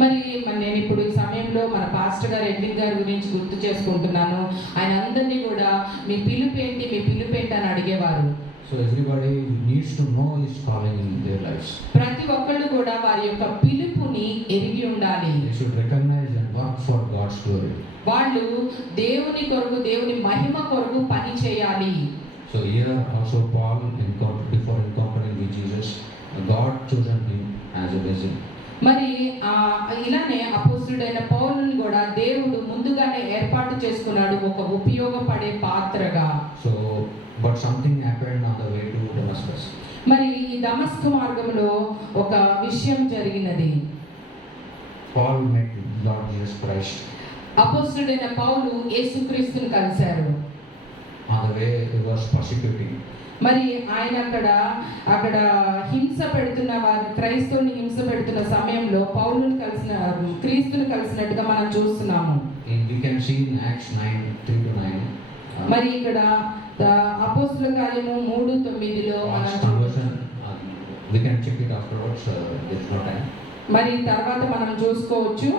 మరి నేను ఇప్పుడు ఈ సమయంలో మన పాస్టర్ గారు ఎడ్విన్ గారి గురించి గుర్తు చేసుకుంటున్నాను. ఆయన అందరినీ కూడా మీ పిలుపు ఏంటి అని అడిగేవారు. So everybody needs to know his calling in their lives. ప్రతి ఒక్కళ్ళు కూడా వారి యొక్క పిలుపుని ఎరిగి ఉండాలి. They should recognize and work for God's glory. వాళ్ళు దేవుని కొరకు దేవుని మహిమ కొరకు పని చేయాలి. So here also Paul before encountering with Jesus, God chosen him as a vessel. మరి ఇలానే అపోస్తలుడైన పౌలుని కూడా దేవుడు ముందుగానే ఏర్పాటు చేసుకున్నాడు ఒక ఉపయోగపడే పాత్రగా. So but something happened on the way to Damascus. మరి ఈ దమస్కు మార్గంలో ఒక విషయం జరిగినది. Paul met Lord Jesus Christ. అపోస్తలుడైన పౌలు యేసుక్రీస్తుని కలిశారు. On the way he was persecuting. మరి ఆయన అక్కడ హింస పెడుతున్న వారు క్రైస్తవుని హింస పెడుతున్న సమయంలో క్రీస్తుని కలిసినట్టుగా మనం చూస్తున్నాము. We can see in Acts 9:3-9. మరి ఇక్కడ అపోస్తలుల కార్యము 3:9లో we can check it afterwards. There's no time. మరి తర్వాత మనం చూసుకోవచ్చు.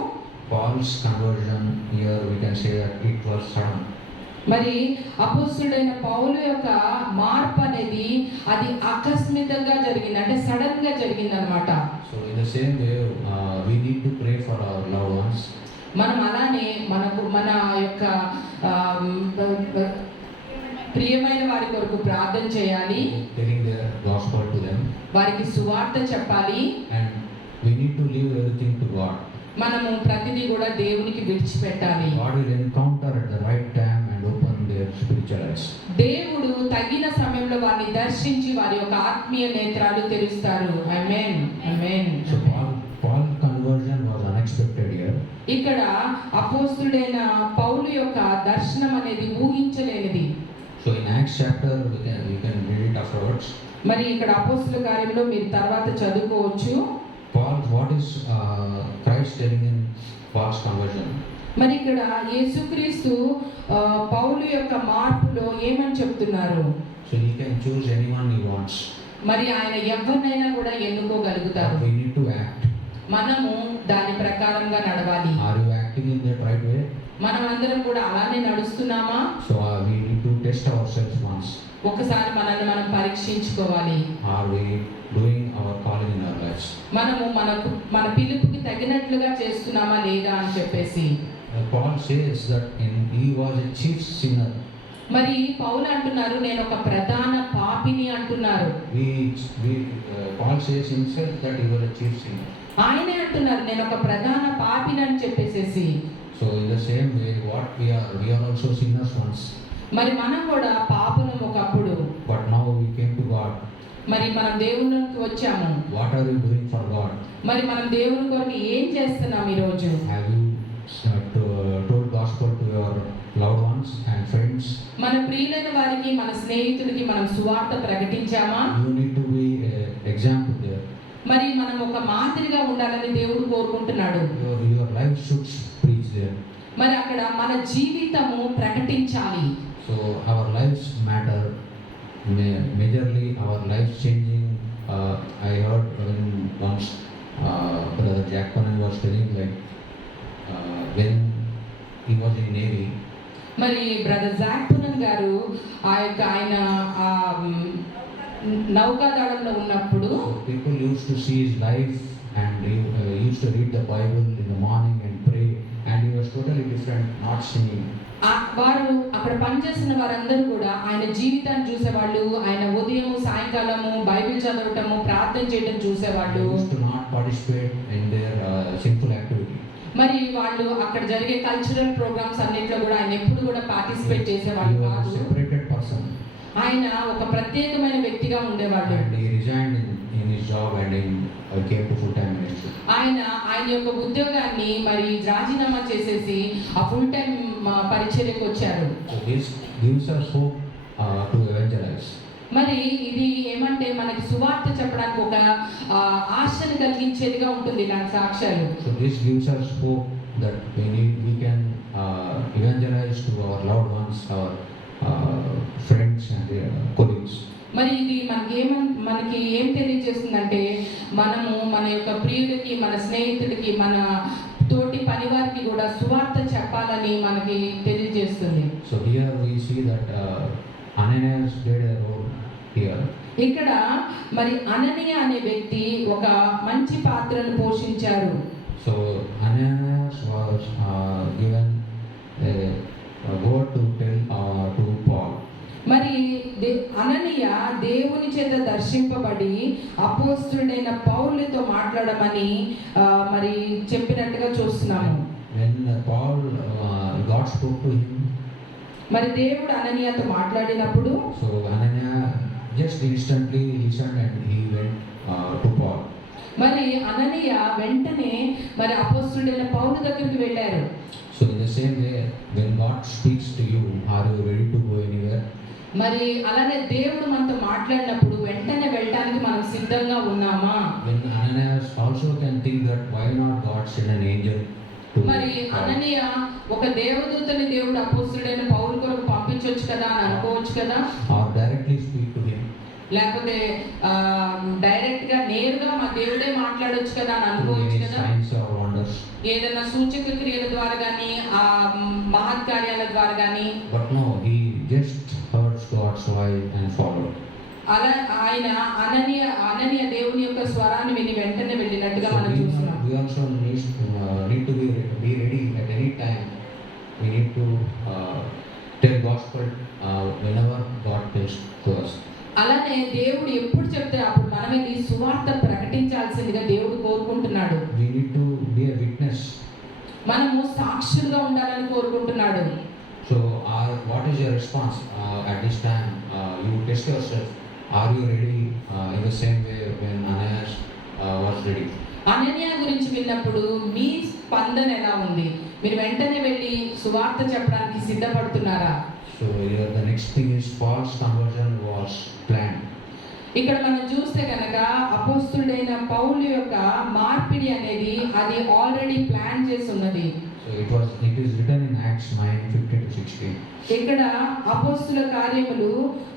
Paul's conversion here we can say that it was sudden. మరి అపోస్తలుడైన పౌలు యొక్క మార్పు అనేది అది ఆకస్మికంగా జరిగింది, అంటే సడన్ గా జరిగింది అన్నమాట. So in the same way we need to pray for our loved ones. మనం అలానే మన యొక్క ప్రియమైన వారి కొరకు ప్రార్థన చేయాలి. Telling the gospel to them. వారికి సువార్త చెప్పాలి. And we need to leave everything to God. మనము ప్రతిదీ కూడా దేవునికి విడిచిపెట్టాలి. God will encounter at the right time and open their spiritual eyes. దేవుడు తగిన సమయంలో వారిని దర్శించి వారి యొక్క ఆత్మీయ నేత్రాలు తెరుస్తారు. ఆమేన్ ఆమేన్. So Paul conversion was unexpected here. ఇక్కడ అపోస్తలుడైన పౌలు యొక్క దర్శనం అనేది ఊహించలేనిది. So in Acts chapter we can read it afterwards. మరి ఇక్కడ అపోస్తలుల కార్యంలో మీరు తర్వాత చదువుకోవచ్చు. Paul, what is Christ telling in Paul's conversion? మరి ఇక్కడ యేసుక్రీస్తు పౌలు యొక్క మార్పులో ఏమని చెప్తున్నారు? So he can choose anyone he wants. మరి ఆయన ఎవరినైనా కూడా ఎన్నుకోగలుగుతారు. We need to act. మనము దాని ప్రకారంగా నడవాలి. Are you acting in the right way? మనం అందరం కూడా అలానే నడుస్తున్నామా? So we need to test ourselves once. ఒకసారి మనల్ని మనం పరీక్షించుకోవాలి. Are we doing our calling in our lives? మనము మన పిలుపుకి తగినట్లుగా చేస్తున్నామా లేదా అని చెప్పేసి. Paul says that he was a chief sinner. మరి పౌలు అంటున్నారు నేను ఒక ప్రధాన పాపిని అంటున్నారు. Paul says himself that he was a chief sinner. ఆయనే అంటున్నారు నేను ఒక ప్రధాన పాపిని అని చెప్పేసి. So in the same way what we are also sinners once. మరి మనం కూడా పాపులం ఒకప్పుడు. But now we came to God? మరి మనం దేవునికి వచ్చాము. What are you doing for God? మరి మనం దేవుని కొరకు ఏం చేస్తున్నాం ఈరోజు? Have you told gospel to your loved ones and friends? మన ప్రియులైన వారికి, మన స్నేహితుడికి మనం సువార్త ప్రకటించామా? You need to be an example there. మరి మనం ఒక మాదిరిగా ఉండాలని దేవుడు కోరుకుంటున్నాడు. Your life should preach there. మరి అక్కడ మన జీవితము ప్రకటించాలి. So our lives matter. Majorly our lives changing. I heard once Brother Jack Conan was telling like when he was in Navy. మరి బ్రదర్ జాక్ పునన్ గారు ఆయన నౌకాదళంలో ఉన్నప్పుడు So people used to see his life and he used to read the Bible in the morning and pray, and he was totally different, not singing. వారు అక్కడ పనిచేసిన వారందరూ కూడా ఆయన జీవితాన్ని చూసేవాళ్ళు. ఆయన ఉదయం సాయంకాలము బైబిల్ చదవటము, ప్రార్థన చేయడం He చూసేవాళ్ళు. used to not participate in their sinful activity. మరి వాళ్ళు అక్కడ జరిగే కల్చరల్ ప్రోగ్రామ్స్ అన్నిట్లో కూడా ఆయన ఎప్పుడు కూడా పార్టిసిపేట్ He చేసేవాళ్ళు was a కాదు. separated person, ఆయన ఒక ప్రత్యేకమైన వ్యక్తిగా ఉండేవాడు. and he resigned in his job and came to full-time ministry. ఆయన యొక్క ఉద్యోగాన్ని మరి రాజీనామా చేసేసి ఆ ఫుల్ టైం పరిచర్యకు వచ్చారు. So this gives us hope to evangelize. మరి ఇది ఏమంటే మనకి సువార్త చెప్పడానికి ఒక ఆశను కలిగించేదిగా ఉంటుంది ఇలాంటి సాక్ష్యాలు. So this gives us hope that we can evangelize to our loved ones, our friends and colleagues. మరి ఇది మనకి ఏం తెలియజేస్తుందంటే మనము మన యొక్క ప్రియులకి, మన స్నేహితులకి, మన తోటి పనివారికి కూడా సువార్త చెప్పాలని మనకి తెలియజేస్తుంది. So here we see that Ananias played a role here. ఇక్కడ మరి అననీయ అనే వ్యక్తి ఒక మంచి పాత్రను పోషించారు. So Ananias was given a word to tell to Paul. మరి అననీయ దేవుని చేత దర్శింపబడి అపోస్తుడైన పౌలుతో మాట్లాడమని మరి చెప్పినట్టుగా చూస్తున్నాము. When Paul God spoke to him, మరి దేవుడు అననీయతో మాట్లాడినప్పుడు so Ananias just instantly listened and he went to Paul. మరి అననీయ వెంటనే మరి అపోస్తుడైన పౌలు దగ్గరికి వెళ్ళారు. So in the same way, when God speaks to you, are you ready to go anywhere? మరి అలానే దేవుడు మనతో మాట్లాడినప్పుడు వెంటనే వెళ్ళడానికి మనం సిద్ధంగా ఉన్నామా? When Ananias also can think that why not God send an angel to మరి అననీయ ఒక దేవదూతని దేవుడు అపోస్తుడైన పౌలు కొరకు పంపించవచ్చు కదా అని అనుకోవచ్చు కదా, or directly speak to him, లేకపోతే డైరెక్ట్ గా నేరుగా మా దేవుడే మాట్లాడొచ్చు కదా అని అనుకోవచ్చు any కదా. signs or wonders. ఏదైనా సూచక క్రియల ద్వారా కానీ ఆ మహత్కార్యాల ద్వారా కానీ. But no, he just heard God's voice and followed. అలా ఆయన అననీయ దేవుని యొక్క స్వరాన్ని విని వెంటనే వెళ్ళినట్టుగా So మనం చూస్తున్నాం. we also need to be ready at any time. We need to tell gospel whenever God tells to us. అలానే దేవుడు ఎప్పుడు చెప్తే అప్పుడు మనం వెళ్ళి సువార్త ప్రకటించాల్సిందిగా దేవుడు కోరుకుంటున్నాడు. We need to be a witness. మనము సాక్షులుగా ఉండాలని కోరుకుంటున్నాడు. So what is your response at this time? You test yourself. Are you ready in the same way when Ananias was ready? అననీయ గురించి విన్నప్పుడు మీ స్పందన ఎలా ఉంది? మీరు వెంటనే వెళ్ళి సువార్త చెప్పడానికి సిద్ధపడుతున్నారా? So here the next thing is Paul's conversion was planned. ఇక్కడ మనం చూస్తే కనుక అపోస్తుడైన పౌలు యొక్క మార్పిడి అనేది అది ఆల్రెడీ ప్లాన్ చేసి ఉన్నది. So it is written in Acts 9:15-16. ఇక్కడ అపోస్తుల కార్యములు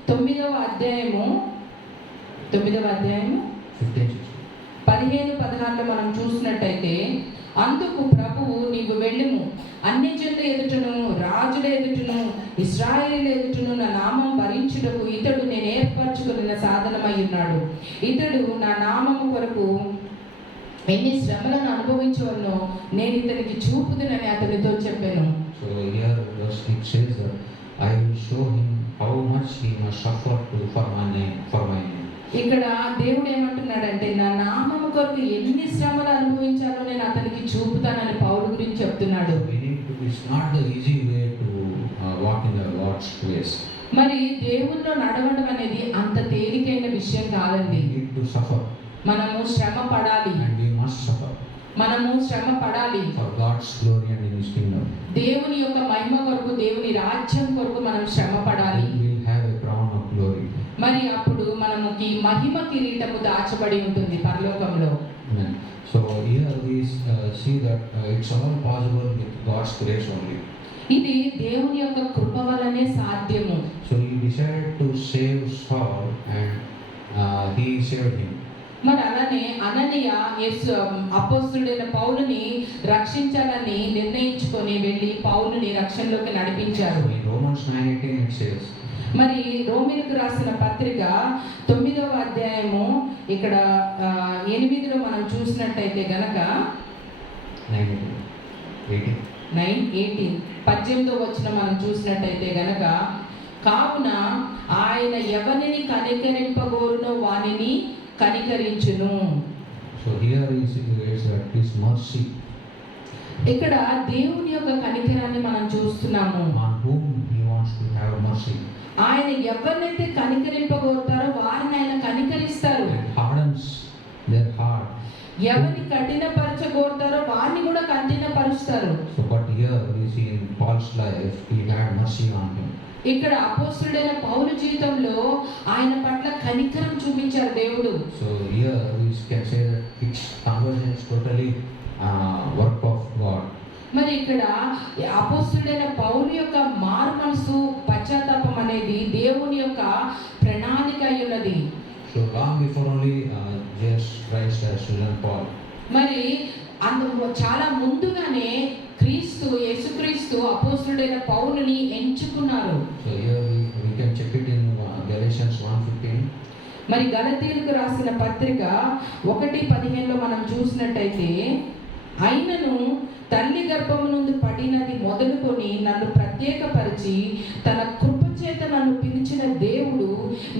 9వ అధ్యాయము 15-16. 15-16 మనం చూసినట్టయితే, అందుకు ప్రభువు నీవు వెళ్ళుము, అన్యజనుల ఎదుటను రాజుల ఎదుటను ఇశ్రాయేలీయుల ఎదుటను నా నామం భరించుటకు ఇతడు నేను ఏర్పరచుకున్న సాధనమై ఉన్నాడు. ఇతడు నా నామము కొరకు ఎన్ని శ్రమలను అనుభవించవన్నో నేను ఇతనికి చూపుదునని అతనితో చెప్పాను. So here it says that I will show him how much he must suffer for my name. ఇక్కడ దేవుడు ఏమంటున్నాడంటే నా నామము కొరకు ఎన్ని శ్రమలు అనుభవించాలో నేను అతనికి చూపుతానని పౌలు గురించి చెప్తున్నాడు. It's not the easy way to walk in the Lord's ways. మరి దేవుల్లో నడవడం అనేది అంత తేలికైన విషయం కాదండి. We need to suffer, మనము శ్రమ పడాలి. and we must suffer మనము శ్రమ పడాలి. for God's glory and in His kingdom. దేవుని యొక్క మహిమ కొరకు, దేవుని రాజ్యం కొరకు మనం శ్రమ పడాలి. We will have a crown of glory. మరి అప్పుడు మనకి మహిమ కిరీటము దాచబడి ఉంటుంది పరలోకంలో. Amen. So here we see that it's all possible with God's grace only. ఇది దేవుని యొక్క కృప వలనే సాధ్యము. So He decided to save Saul, and He saved him. మరి అలానే అననీయ అపోస్తలుడైన పౌలుని రక్షించాలని నిర్ణయించుకొని వెళ్ళి పౌలుని రక్షణలోకి నడిపించారు. In Romans 9:18 it says, మరి రోమీలకు రాసిన పత్రిక 9వ అధ్యాయము ఇక్కడ 8లో మనం చూసినట్టయితే గనక 9:18 18వ వచనం మనం చూసినట్టయితే గనక, కావున ఆయన ఎవరిని కనికరింపగోరునో వానిని కనికరించును. so here is that His mercy ఇక్కడ దేవుని యొక్క కనికరాన్ని మనం చూస్తున్నాము. on whom He wants to have mercy, ఆయన ఎవరినైతే కనికరింపగోరుతారో వారిని ఆయన కనికరిస్తారు. and hardens their heart. ఎవరిని కఠినపరచగోరుతారో వారిని కూడా కఠినపరుస్తారు. So but here we see in Paul's life He had mercy on him. ఇక్కడ అపోస్తలుడైన పౌలు జీవితంలో ఆయన పట్ల కనికరం చూపించారు దేవుడు. So here we can say that its conversion is totally work of God. మరి ఇక్కడ అపోస్తలుడైన పౌలు యొక్క మారు మనసు పశ్చాత్తాపం అనేది దేవుని యొక్క ప్రణాళిక అయి ఉన్నది. So long before only Jesus Christ has chosen Paul. మరి చాలా ముందుగానే యేసుక్రీస్తు అపోస్తలుడైన పౌలుని ఎంచుకున్నారు. So here we can check it in Galatians 1:15. మరి గలతీయులకు రాసిన పత్రిక 1:15లో మనం చూసినట్టయితే, అయినను తల్లి గర్భము నుండి పడినది మొదలుకొని నన్ను ప్రత్యేకపరిచి తన కృపచేత నన్ను పిలిచిన దేవుడు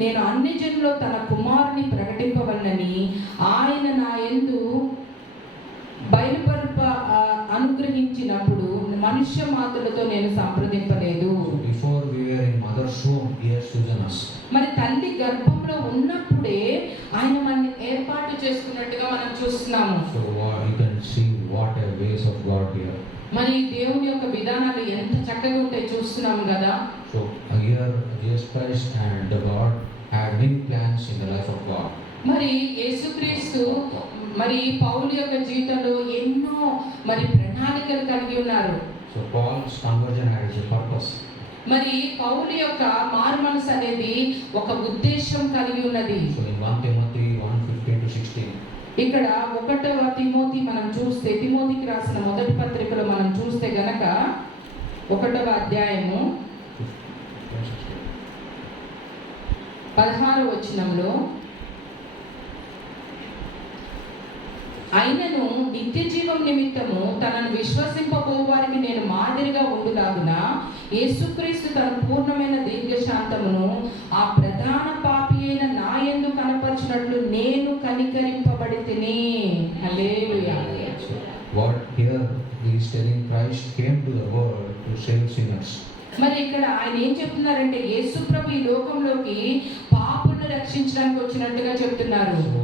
నేను అన్ని జనుల్లో తన కుమారుని ప్రకటింపవలనని ఆయన నా యందు బయలుపరుప అనుగ్రహించినప్పుడు మనుష్య మాతలతో నేను సంప్రదింపలేదు. Before we were in mother's womb, He has chosen us. మరి తల్లి గర్భంలో ఉన్నప్పుడే ఆయన మనల్ని ఏర్పాటు చేసుకున్నట్టుగా మనం చూస్తున్నాము. So you can see what a ways of God here. మరి దేవుని యొక్క విధానాలు ఎంత చక్కగా ఉంటాయి చూస్తున్నాము కదా. So here Jesus Christ and the God had many plans in the life of God. మరి యేసుక్రీస్తు మరి పౌలు యొక్క జీవితంలో ఎన్నో మరి ప్రణాళికలు కలిగి ఉన్నారు. So Paul's conversion had a purpose. మరి పౌలు యొక్క మారు మనసు అనేది ఒక ఉద్దేశం కలిగి ఉన్నది. So in 1 Timothy 1:15-16. ఇక్కడ 1వ తిమోతి మనం చూస్తే, తిమోతికి రాసిన మొదటి పత్రికలో మనం చూస్తే గనక 1వ అధ్యాయము 16వ వచనంలో, అయినను నిత్య జీవం నిమిత్తము తనను విశ్వసింపబోవారికి నేను మాదిరిగా ఉండులాగున యేసుక్రీస్తు తన పూర్ణమైన దీర్ఘశాంతమును ఆ ప్రధాన పాపి అయిన నా యందు కనపరచినట్లు నేను కనికరింపబడితిని. హల్లెలూయా. What here He is telling, Christ came to the world to save sinners. మరి ఇక్కడ ఆయన ఏం చెప్తున్నారంటే యేసు ప్రభు ఈ లోకంలోకి పాపులను రక్షించడానికి వచ్చినట్టుగా చెప్తున్నారు. So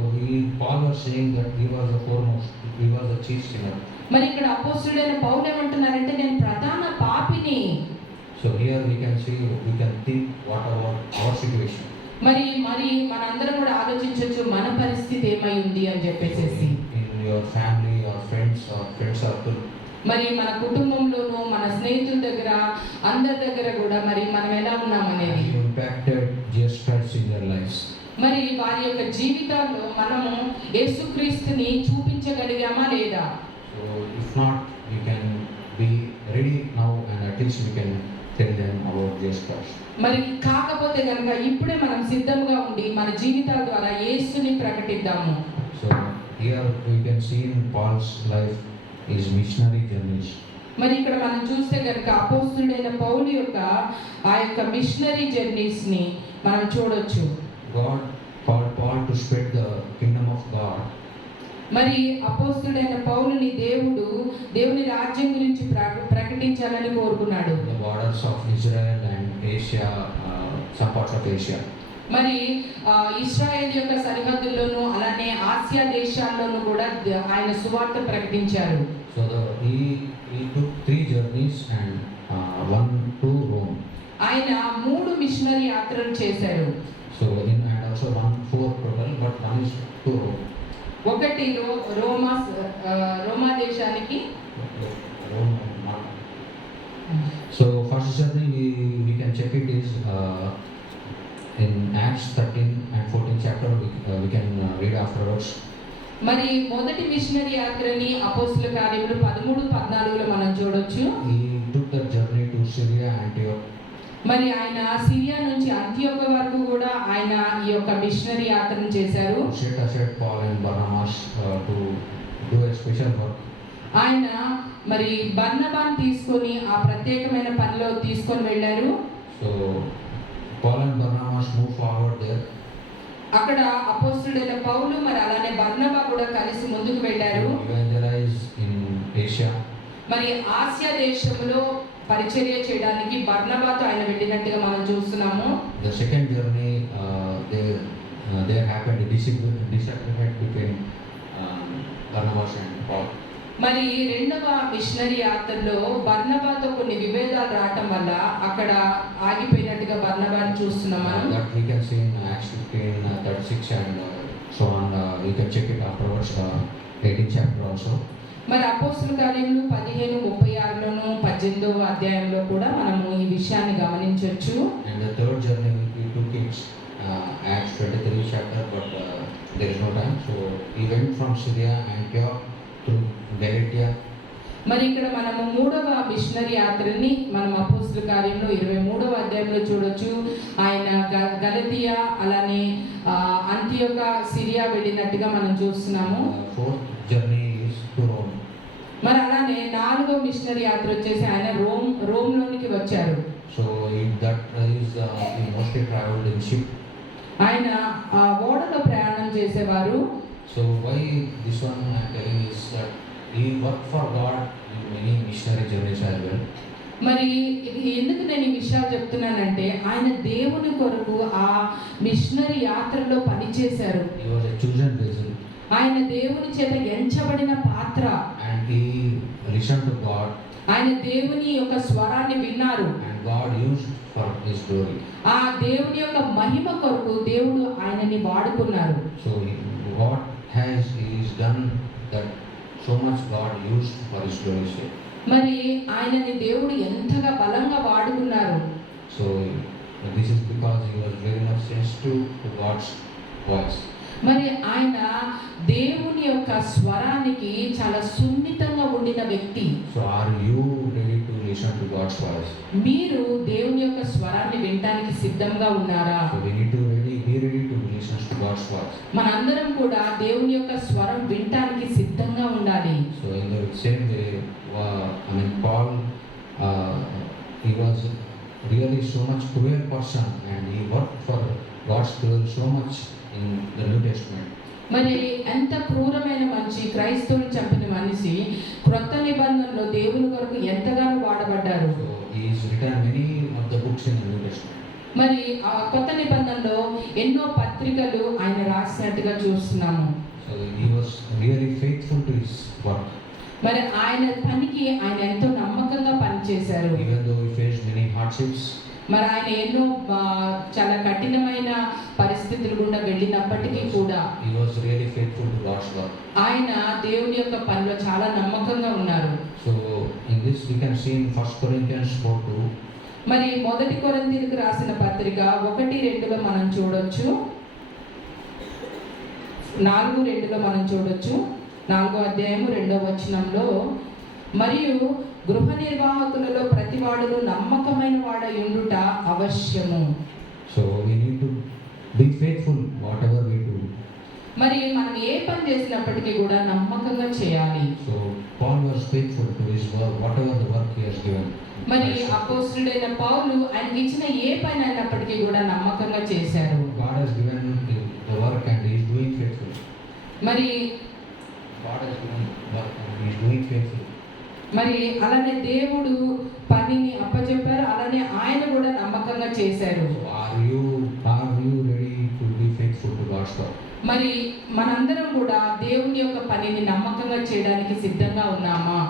Paul was saying that he was the foremost, he was the chief sinner. మరి ఇక్కడ అపోస్తలుడైన పౌలు ఏమంటున్నారంటే నేను ప్రధాన పాపిని. So here we can see, we can think what about our situation. మరి మనందరం కూడా ఆలోచించవచ్చు మన పరిస్థితి ఏమై ఉంది అని చెప్పేసి. In your family or friends circle. మరి మన కుటుంబంలోనూ మన స్నేహితుల దగ్గర అందరి దగ్గర కూడా మరి మనం ఎలా ఉన్నామనేది. You impacted Jesus Christ in their lives. మరి వారి యొక్క జీవితాల్లో మనము యేసుక్రీస్తుని చూపించగలిగామా లేదా? So if not, we can be ready now and at least we can tell them about Jesus Christ. మరి కాకపోతే కనుక ఇప్పుడే మనం సిద్ధంగా ఉండి మన జీవితాల ద్వారా యేసుని ప్రకటిద్దాము. So here we can see in Paul's life his missionary journeys. మరి ఇక్కడ మనం చూస్తే కనుక అపోస్తలుడైన పౌలు యొక్క ఆ యొక్క మిషనరీ జర్నీస్ ని మనం చూడొచ్చు. God called Paul to spread the kingdom of God. మరి అపోస్తలుడైన పౌలుని దేవుని రాజ్యం గురించి ప్రకటించాలని కోరుకున్నాడు. The borders borders of Israel and Asia, some parts of Asia. మరి ఇశ్రాయేల్ యొక్క సరిహద్దుల్లోనూ అలానే ఆసియా దేశాల్లోనూ కూడా ఆయన సువార్త ప్రకటించారు. So he took 3 journeys and 1 to Rome. ఆయన 3 మిషనరీ యాత్రలు చేశారు. So and also 4 total, but 1 is to Rome. ఒకటి రోమా దేశానికి. Rome. So first journey we can check it is in Acts 13 and 14 chapter. We can read afterwards. మరి మొదటి మిషనరీ యాత్రని అపోస్తుల కార్యములు 13-14లో మనం చూడొచ్చు. He took the journey to Syria, Antioch. మరి ఆయన సిరియా నుంచి అంతియోక వరకు కూడా ఆయన ఈ యొక్క మిషనరీ యాత్రను చేశారు. Set aside Paul and Barnabas to do a special work. ఆయన మరి బర్నబాను తీసుకొని ఆ ప్రత్యేకమైన పనిలో తీసుకొని వెళ్ళారు. So Paul and Barnabas move forward there. అక్కడ అపోస్తుడైన పౌలు మరి అలానే బర్నబా కూడా కలిసి ముందుకు వెళ్ళారు. Evangelize in Asia. మరి ఆసియా దేశంలో పరిచర్య చేయడానికి బర్నబాతో ఆయన వెళ్ళినట్టుగా మనం చూస్తున్నాము. The second journey, there happened a disagreement between Barnabas and Paul. మరి రెండవ మిషనరీ యాత్రలో బర్నబాతో కొన్ని విభేదాలు రావటం వల్ల అక్కడ ఆగిపోయినట్టుగా బర్నబాని చూస్తున్నాం మనం. That we can see in Acts 15, 36 and so on. You can check it afterwards, 18th chapter also. మరి అపోస్తుల కార్యములు 15:36లోను 18వ అధ్యాయంలో కూడా మనము ఈ విషయాన్ని గమనించవచ్చు. And the third journey we took it Acts 23 chapter, but there is no time. So he went from Syria, Antioch to Galatia. మరి ఇక్కడ మనము మూడవ మిషనరీ యాత్రని మనం అపోస్తుల కార్యంలో 23వ అధ్యాయంలో చూడొచ్చు. ఆయన గలతియా అలానే అంతియోక సిరియా వెళ్ళినట్టుగా మనం చూస్తున్నాము. Fourth journey is to Rome. మరి అలానే 4వ మిషనరీ యాత్ర వచ్చేసి ఆయన రోమ్లోనికి వచ్చారు. So that is he mostly traveled in ship. ఆయన ఓడలో ప్రయాణం చేసేవారు. So why this one I am telling is that he worked for God in many missionary journeys as well. మరి ఎందుకు నేను ఈ విషయాలు చెప్తున్నానంటే ఆయన దేవుని కొరకు ఆ మిషనరీ యాత్రలో పనిచేశారు. He was a chosen vessel. ఆయన దేవుని చేత ఎంచబడిన పాత్ర. And he listened to God. ఆయన దేవుని యొక్క స్వరాన్ని విన్నారు. And God used for his glory. ఆ దేవుని యొక్క మహిమ కొరకు దేవుడు ఆయనని వాడుకున్నారు. So what has he is done that so much God used for his glory sake. మరి ఆయనని దేవుడు ఎంతగా బలంగా వాడుకున్నారు. So this is because he was very much sensitive to God's voice. మరి ఆయన దేవుని యొక్క స్వరానికి చాలా సున్నితంగా ఉండిన వ్యక్తి. So are you ready to listen to God's voice? మీరు దేవుని యొక్క స్వరాన్ని వినడానికి సిద్ధంగా ఉన్నారా? So we need to be ready to listen to God's voice. మనందరం కూడా దేవుని యొక్క స్వరం వినడానికి సిద్ధంగా ఉండాలి. So in the same way, Paul, he was really so much cruel person, and he worked for God's glory so much in the New Testament. మరి ఎంత క్రూరమైన మనిషి, క్రైస్తవుని చంపిన మనిషి క్రొత్త నిబంధనలో దేవుని కొరకు ఎంతగానో వాడబడ్డారు. So he has written many of the books in the New Testament. మరి ఆ కొత్త నిబంధనలో ఎన్నో పత్రికలు ఆయన రాసినట్టుగా చూస్తున్నాము. So he was really faithful to his work. మరి ఆయన పనికి ఆయన ఎంతో నమ్మకంగా పనిచేశారు. Even though he faced many hardships. మరి ఆయన ఎన్నో చాలా కఠినమైన పరిస్థితులు గుండా వెళ్ళినప్పటికీ కూడా He was really faithful to God's work. ఆయన దేవుని యొక్క పనిలో చాలా నమ్మకంగా ఉన్నారు. So in this we can see in 1 Corinthians 4:2. మరి మొదటి కొరింథీయులకు రాసిన పత్రిక 1:2లో మనం చూడొచ్చు. 4:2లో మనం చూడొచ్చు. 4వ అధ్యాయము 2వ వచనంలో, మరియు గృహ నిర్వాహకులలో ప్రతివాడును నమ్మకమైన వాడై ఉండుట అవశ్యము. So we need to be faithful whatever we do. మరి మనం ఏ పని చేసినప్పటికీ కూడా నమ్మకంగా చేయాలి. So Paul was faithful to his work, whatever the work he has given. మరి అపోస్తలుడైన పౌలు ఆయనకి ఇచ్చిన ఏ పని అయినప్పటికీ కూడా నమ్మకంగా చేశారు. God has given the work and he is doing faithfully. మరి God has given work and he is doing faithfully. మరి అలానే దేవుడు పనిని అప్పచెప్పారు. అలానే మరి మనందరం కూడా దేవుని యొక్క పనిని నమ్మకంగా చేయడానికి సిద్ధంగా ఉన్నామా?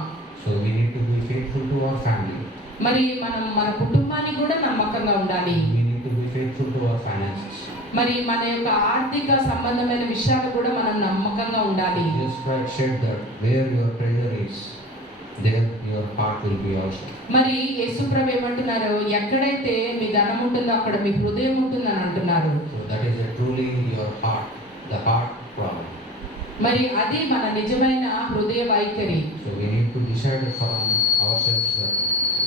So we need to be faithful to our family. మరి మనం మన కుటుంబానికి కూడా నమ్మకంగా ఉండాలి. We need to be faithful to our finances. మరి మన యొక్క ఆర్థిక సంబంధమైన విషయాలు కూడా మనం నమ్మకంగా ఉండాలి. Jesus Christ said that where your treasure is, there your heart will be also. మరి యేసుప్రభు ఏమంటున్నారు? ఎక్కడైతే మీ ధనం ఉంటుందో అక్కడ మీ హృదయం ఉంటుందని అంటున్నారు. So that is truly your heart, the heart problem. మరి అది మన నిజమైన హృదయ వైఖరి. So we need to decide from ourselves that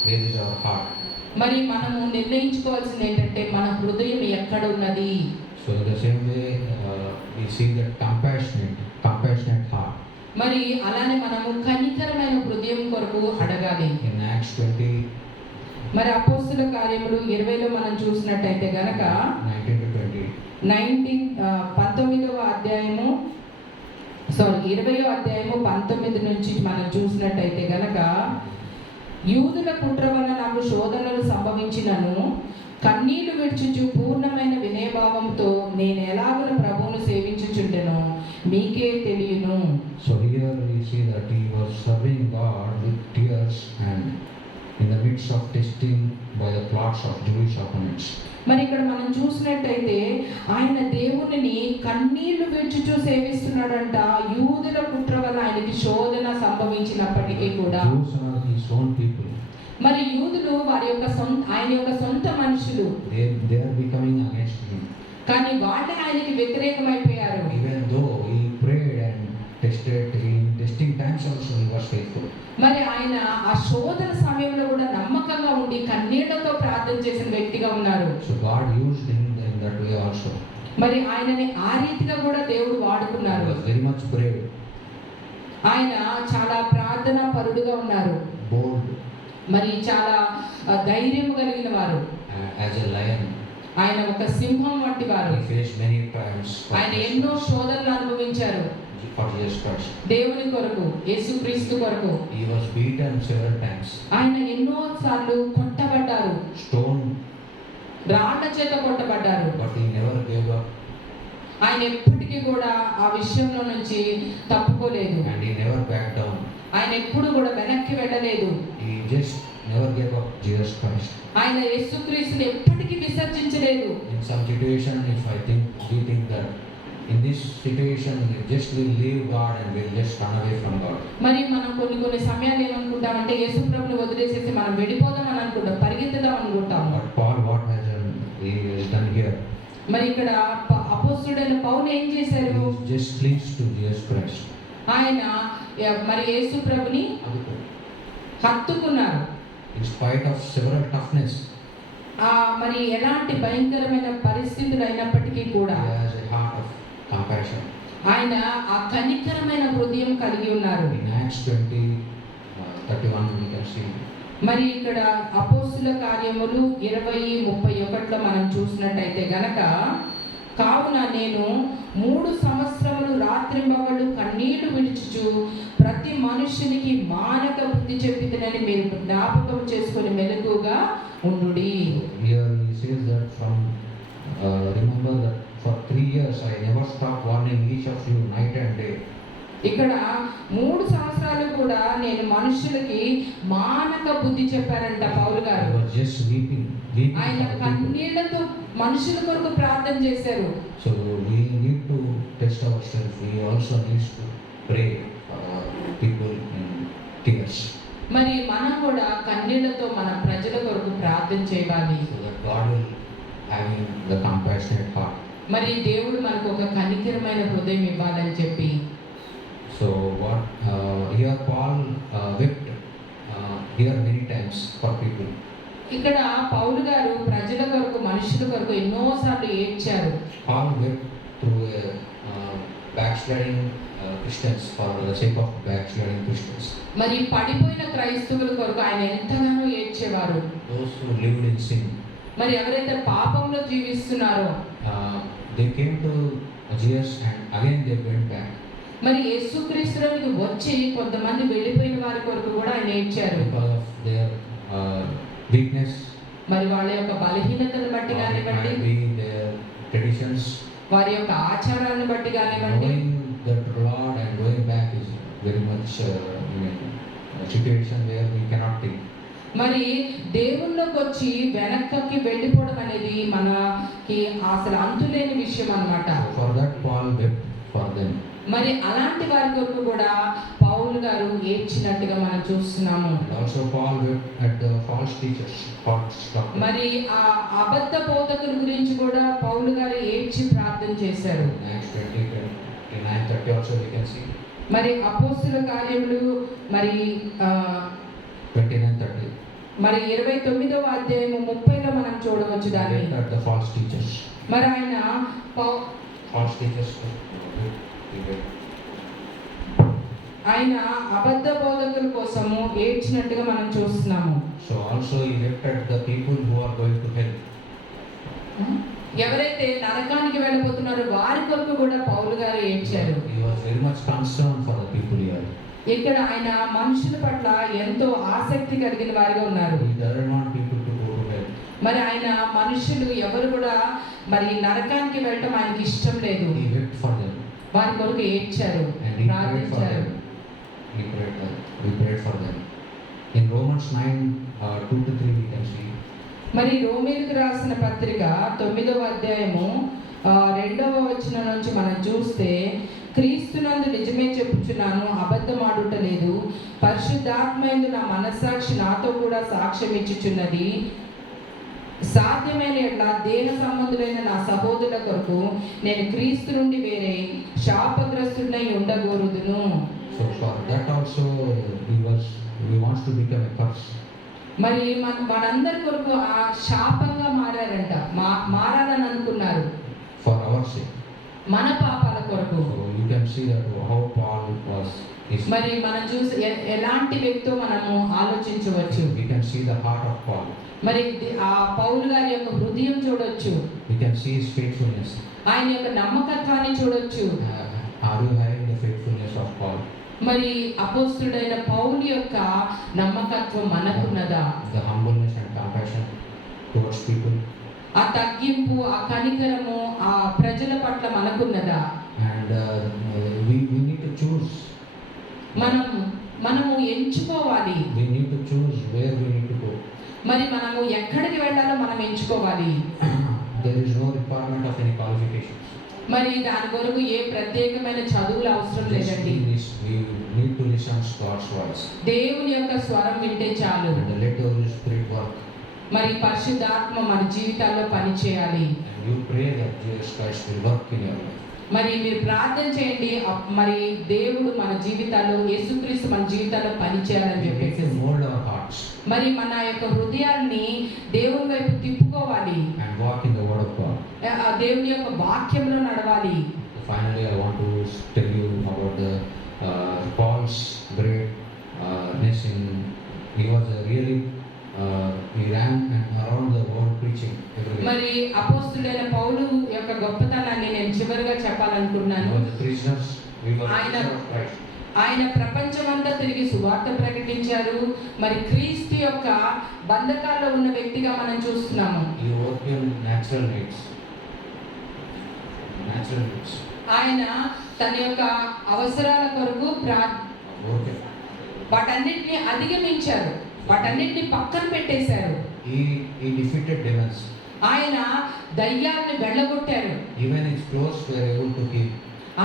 where is our heart. మరి మనము నిర్ణయించుకోవాల్సింది ఏంటంటే మన హృదయం ఎక్కడ ఉన్నది. So in the same way we see that compassionate heart. మరి అలానే మనము కనికరమైన హృదయం కొరకు అడగాలి. In Acts 20, మరి అపోస్తుల కార్యములు 20లో మనం చూసినట్టయితే గనక 19 to 20. 19వ అధ్యాయము 20వ అధ్యాయము 19 నుంచి మనం చూసినట్టయితే గనక, యూదుల కుట్ర వల్ల నాకు శోధనలు సంభవించినను కన్నీళ్లు విడుచుచు పూర్ణమైన వినయభావంతో నేను ఎలాగున ప్రభువును సేవించుచుండెనో మీకే తెలియను. So here we see that he was serving God with tears and in the midst of testing by the plots of Jewish opponents. మరి ఇక్కడ మనం చూసినట్టయితే ఆయన దేవునిని కన్నీళ్లు విడుచుచు సేవిస్తున్నాడంట. యూదుల కుట్ర వల్ల ఆయనకి శోధన సంభవించినప్పటికీ కూడా. Jews are his own people. మరి యూదులు వారి యొక్క ఆయన యొక్క సొంత మనుషులు. They are becoming against him. కానీ వాళ్ళే ఆయనకి వ్యతిరేకమైపోయారు. Even though he prayed and tested, in testing times also he was faithful. మరి ఆయన ఆ శోధన సమయంలో కూడా నమ్మకంగా ఉండి కన్నీళ్లతో ప్రార్థన చేసిన వ్యక్తిగా ఉన్నారు. So God used him in that way also. మరి ఆయనని ఆ రీతిగా కూడా దేవుడు He వాడుకున్నారు. was very much brave, ఆయన చాలా ప్రార్థనా పరుడుగా ఉన్నారు. bold, మరి చాలా ధైర్యం కలిగిన వారు. as a lion. ఆయన ఒక సింహం వంటి వారు. He faced many trials ఆయన ఎన్నో శోధనలు అనుభవించారు for Jesus Christ. దేవుని కొరకు, యేసుక్రీస్తు కొరకు. He was beaten several times, ఆయన ఎన్నో సార్లు కొట్టబడ్డారు, stoned, రాళ్ల చేత కొట్టబడ్డారు. but he never gave up ఆయన ఎప్పటికీ కూడా ఆ విషయంలో నుంచి తప్పుకోలేదు. and he never backed down. ఆయన ఎప్పుడు కూడా వెనక్కి వెళ్ళలేదు. He just never gave up Jesus Christ. ఆయన యేసుక్రీస్తుని ఎప్పటికీ విసర్జించలేదు. In some situation, if we think that in this situation just we leave God and we'll just run away from God. మరి మనం కొన్ని సమయాలు ఏమనుకుంటామంటే యేసు ప్రభువుని వదిలేసేసి మనం వెళ్ళిపోదాం అని అనుకుంటాం, పరిగెత్తుదాం అనుకుంటాం. But Paul, what has he has done here? మరి ఇక్కడ అపోస్తలుడైన పౌలు ఏం చేశారు? He just clings to Jesus Christ. ఆయన మరి యేసు ప్రభుని హత్తుకున్నారు. In spite of several toughness, మరి ఎలాంటి భయంకరమైన పరిస్థితులు అయినప్పటికీ కూడా he has a heart of compassion. ఆయన ఆ కనికరమైన హృదయం కలిగి ఉన్నారు. In Acts 20:31 we can see. మరి ఇక్కడ అపోస్తుల కార్యములు 20:31లో మనం చూసినట్టయితే గనక, కావున నేను 3 సంవత్సరములు రాత్రింబగళ్ళు కన్నీళ్లు విడుచుచు ప్రతి మనుష్యునికి మానక బుద్ధి చెప్పితనని మీరు జ్ఞాపకం చేసుకొని మెలకుగా ఉండుడి. Here he says that remember that for 3 years I never stopped warning each of you night and day. ఇక్కడ 3 సంవత్సరాలు కూడా నేను మనుషులకి మానక బుద్ధి చెప్పారంట పౌలు I గారు. was just weeping ఆయన for the people. కన్నీళ్లతో మనుషుల కొరకు ప్రార్థన చేశారు. So we need to test ourselves. We also need to pray for people in tears, మరి మనం కూడా కన్నీళ్లతో మన ప్రజల కొరకు ప్రార్థన చేయాలి. so that God will have the compassionate heart. మరి దేవుడు మనకు ఒక కనికరమైన హృదయం ఇవ్వాలని చెప్పి. So what here Paul wept here many times for people. ఇక్కడ పౌలు గారు ప్రజల కొరకు, మనుషుల కొరకు ఎన్నోసార్లు ఏడ్చారు. Paul wept through backsliding Christians, for the sake of backsliding Christians. మరి పడిపోయిన క్రైస్తవుల కొరకు ఆయన ఎంతగానో ఏడ్చేవారు. Those who lived in sin. మరి ఎవరైతే పాపంలో జీవిస్తున్నారో They came to Jesus and again they went back. మరి యేసుక్రీస్తులోకి వచ్చి కొంతమంది వెళ్ళిపోయిన వారి కొరకు కూడా ఆయన ఏడ్చారు. Because of their weakness, మరి వాళ్ళ యొక్క బలహీనతను బట్టి or it కానివ్వండి, might be their traditions, వారి యొక్క ఆచారాలను బట్టి కానివ్వండి, Going that Lord and going back is very much a situation where we cannot think. మరి దేవుళ్ళకి వచ్చి వెనక్కి వెళ్ళిపోవడం అనేది మనకి అసలు అంతులేని విషయం అన్నమాట. So for that Paul wept for them. మరి అలాంటి వారి కొరకు కూడా పౌలు గారు ఏడ్చినట్టుగా మనం చూస్తున్నాము. And also Paul wept at the false teachers, false doctors. మరి ఆ అబద్ధ బోధకుల గురించి కూడా పౌలు గారు ఏడ్చి ప్రార్థన చేశారు. Acts 29:30 also we can see. మరి అపోస్తుల కార్యములు మరి 29:30. మరి 29వ అధ్యాయము 30లో మనం చూడవచ్చు దాన్ని. Wept at the false teachers. మరి ఆయన False teachers. He wept. ఆయన అబద్ధ బోధకుల కోసము ఏడ్చినట్టుగా మనం చూస్తున్నాము. So also he wept at the people who are going to hell. ఎవరైతే నరకానికి వెళ్ళిపోతున్నారో వారి కొరకు కూడా పౌలు గారు ఏడ్చారు. He was very much concerned for the people here. ఇక్కడ ఆయన మనుషుల పట్ల ఎంతో ఆసక్తి కలిగిన వారిగా ఉన్నారు. He doesn't want people to go to hell. మరి ఆయన మనుషులు ఎవరు కూడా మరి నరకానికి వెళ్ళటం ఆయనకి ఇష్టం లేదు. He wept for them. వారి కొరకు ఏడ్చారు, And he prayed for ప్రార్థించారు. them. We prayed for them. In Romans 9:2-3 we can see. మరి రోమీయులకు రాసిన పత్రిక 9వ అధ్యాయము 2వ వచనం నుంచి మనం చూస్తే, క్రీస్తునందు నిజమే చెప్పుచున్నాను, అబద్ధమాడుట లేదు, పరిశుద్ధాత్మయందు నా మనస్సాక్షి నాతో కూడా సాక్ష్యం ఇచ్చుచున్నది, సాధ్యమైన ఎట్లా దేహ సంబంధులైన నా సహోదరుల కొరకు నేను క్రీస్తు నుండి వేరే శాపగ్రస్తుడై ఉండగోరుదును. So for that also he wants to become a curse. మరి మనందరి కొరకు ఆ శాపంగా మారారంట, మారాలని అనుకున్నారు For our sake. మన పాపాల కొరకు. So you can see that how Paul was. మరి మనం చూసి ఎలాంటి వ్యక్తో మనము ఆలోచించవచ్చు. We can see the heart of Paul. మరి ఆ పౌలు గారి యొక్క హృదయం చూడొచ్చు, We can see his faithfulness. ఆయన యొక్క నమ్మకత్వాన్ని చూడొచ్చు. Are you having the faithfulness of Paul? మరి అపోస్తుడైన పౌలు యొక్క నమ్మకత్వం మనకున్నదా? The humbleness and compassion towards people. ఆ తగ్గింపు, ఆ కనికరము ఆ ప్రజల పట్ల మనకున్నదా? And we need to choose. మనము ఎంచుకోవాలి. We need to choose where we need to go. మరి మనము ఎక్కడికి వెళ్ళాలో మనం ఎంచుకోవాలి. There is no requirement of any qualifications. మరి దాని కొరకు ఏ ప్రత్యేకమైన చదువులు అవసరం లేదండి. We need to listen to God's voice. దేవుని యొక్క స్వరం వింటే చాలు. And let the Holy Spirit work. మరి పరిశుద్ధాత్మ మన జీవితాల్లో పని చేయాలి. And you pray that Jesus Christ will work in your life. మరి మీరు ప్రార్థన చేయండి, మరి దేవుడు మన జీవితాల్లో, యేసుక్రీస్తు మన జీవితాల్లో పని చేయాలని We need చెప్పేసి. to mold our hearts మరి మన యొక్క హృదయాన్ని దేవుని వైపు తిప్పుకోవాలి, and walk in the word of God. ఆ దేవుని యొక్క వాక్యంలో నడవాలి. Finally, I want to tell you about the Paul's greatness in. He was a really he ran around the world preaching everywhere. మరి అపోస్తులైన పౌలు యొక్క గొప్పతనాన్ని నేను చివరిగా He చెప్పాలనుకుంటున్నాను. was a prisoner. He was a ఆయన prisoner of Christ. ఆయన ప్రపంచమంతా తిరిగి సువార్త ప్రకటించారు. మరి క్రీస్తు యొక్క బంధకాల్లో ఉన్న వ్యక్తిగా మనం చూస్తున్నాము. He worked in natural needs. ఆయన తన యొక్క అవసరాల కొరకు Okay. వాటన్నిటిని అధిగమించారు, వాటన్నిటిని పక్కన పెట్టేశారు. He defeated demons. ఆయన దయ్యాలను వెళ్ళగొట్టారు. Even his clothes were able to heal.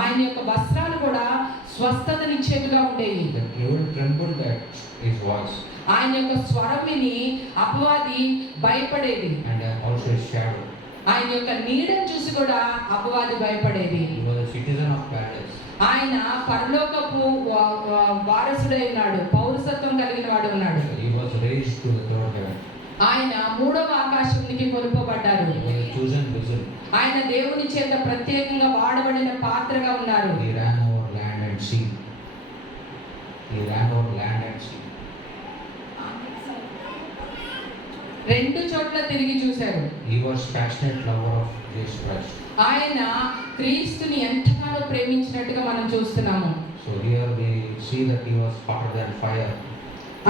ఆయన యొక్క వస్త్రాలు కూడా స్వస్థతనిచ్చేవిగా ఉండేవి. The devil trembled at his voice. ఆయన యొక్క స్వరం విని అపవాది భయపడేది. And also his shadow. ఆయన యొక్క నీడను చూసి కూడా అపవాది భయపడేది. He was a citizen of paradise. ఆయన పరలోకపు వారసుడై ఉన్నాడు, పౌరసత్వం కలిగిన వాడు ఉన్నాడు. He was raised to the third heaven. ఆయన 3వ ఆకాశానికి కొనుకోబడ్డారు. He was a chosen vessel. ఆయన దేవుని చేత ప్రత్యేకంగా వాడబడిన పాత్రగా ఉన్నారు. He ran over land and sea. He ran over land and sea. 2 చోట్ల తిరిగి చూశారు. He was passionate lover of Jesus Christ. ఆయన క్రీస్తుని ఎంతగానో ప్రేమించినట్టుగా మనం చూస్తున్నాము. So here we see that he was hotter than fire.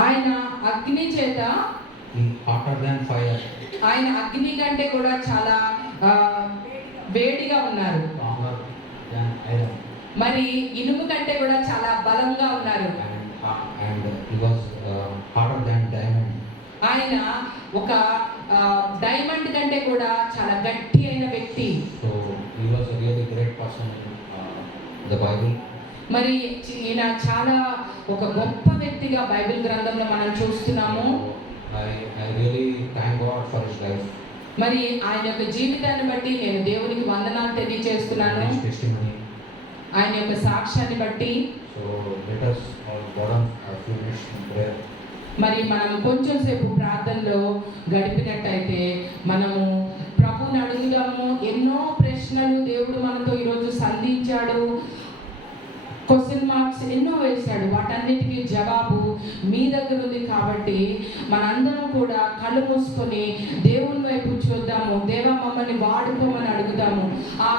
ఆయన అగ్ని చేత, He hotter than fire. ఆయన అగ్ని కంటే కూడా చాలా వేడిగా ఉన్నారు. stronger than iron, మరి ఇనుము కంటే కూడా చాలా బలంగా ఉన్నారు. and he was harder than diamond. ఆయన ఒక డైమండ్ కంటే కూడా చాలా గట్టి అయిన వ్యక్తి. So he was a really great person in the Bible. మరి ఈయన చాలా ఒక గొప్ప వ్యక్తిగా బైబిల్ గ్రంథంలో మనం చూస్తున్నాము. I really thank God for his life, మరి ఆయన యొక్క జీవితాన్ని బట్టి నేను దేవునికి వందనాలు తెలియజేస్తున్నాను. his testimony. ఆయన యొక్క సాక్ష్యాన్ని బట్టి. So let us all go down a few minutes in prayer. మరి మనం కొంచెం సేపు ప్రార్థనలో గడిపినట్టయితే మనము ప్రభువుని అడుగుదాము. ఎన్నో ప్రశ్నలు దేవుడు మనతో ఈరోజు సంధించాడు, క్వశ్చన్ మార్క్స్ ఎన్నో వేశాడు. వాటన్నిటికీ జవాబు మీ దగ్గర ఉంది. కాబట్టి మనందరం కూడా కళ్ళు మూసుకొని దేవుని వైపు చూద్దాము. దేవా మమ్మల్ని వాడుకోమని అడుగుదాము. ఆ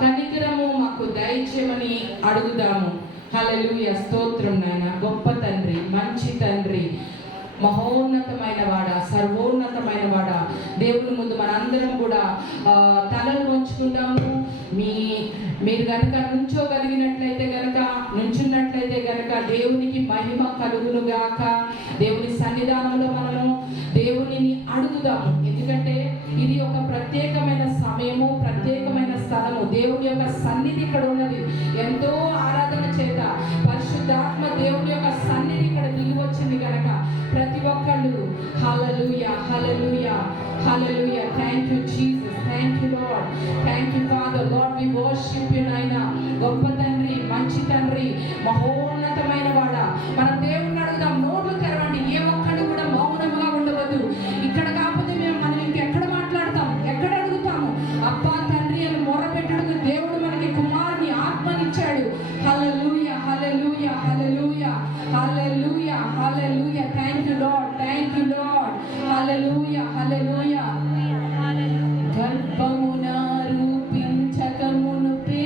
కనికరము మాకు దయచేయమని అడుగుదాము. హల్లెలూయా, స్తోత్రం నాయన. గొప్ప తండ్రి, మంచి తండ్రి, మహోన్నతమైన వాడ, సర్వోన్నతమైన వాడ, దేవుని ముందు మనందరం కూడా తలలు వంచుకుందాము. మీరు కనుక నుంచున్నట్లయితే గనక దేవునికి మహిమ కలుగును గాక. దేవుని సన్నిధానంలో మనము దేవునిని అడుగుదాము. ఎందుకంటే ఇది ఒక ప్రత్యేకమైన సమయము, ప్రత్యేకమైన స్థలము. దేవుని యొక్క సన్నిధి ఇక్కడ ఉన్నది. ఎంతో ఆరాధన చేత పరిశుద్ధాత్మ దేవుని యొక్క సన్నిధి ఇక్కడ దిగి వచ్చింది కనుక ప్రతి ఒక్కళ్ళు hallelujah, hallelujah, hallelujah. Thank you Jesus, thank you lord, thank you father. Lord we worship you నాయనా. గొప్ప తండ్రి, మంచి తండ్రి, మహోన్నతమైన వాడ. మనం దేవుణ్ణి అడుగుదాం. నోట్లు తెరవండి. ఏ ఒక్కడు కూడా మౌనంగా ఉండవద్దు. ఇక్కడ కాకపోతే మనం ఇంకెక్కడ మాట్లాడతాం, ఎక్కడ అడుగుతాము? అబ్బా తండ్రి అని మొరపెట్టడానికి దేవుడు మనకి కుమారుని ఆత్మనిచ్చాడు. Hallelujah, hallelujah, hallelujah, hallelujah, hallelujah. Thank you lord, thank you lord. Hallelujah, hallelujah. గర్భమున రూపించక మునుపే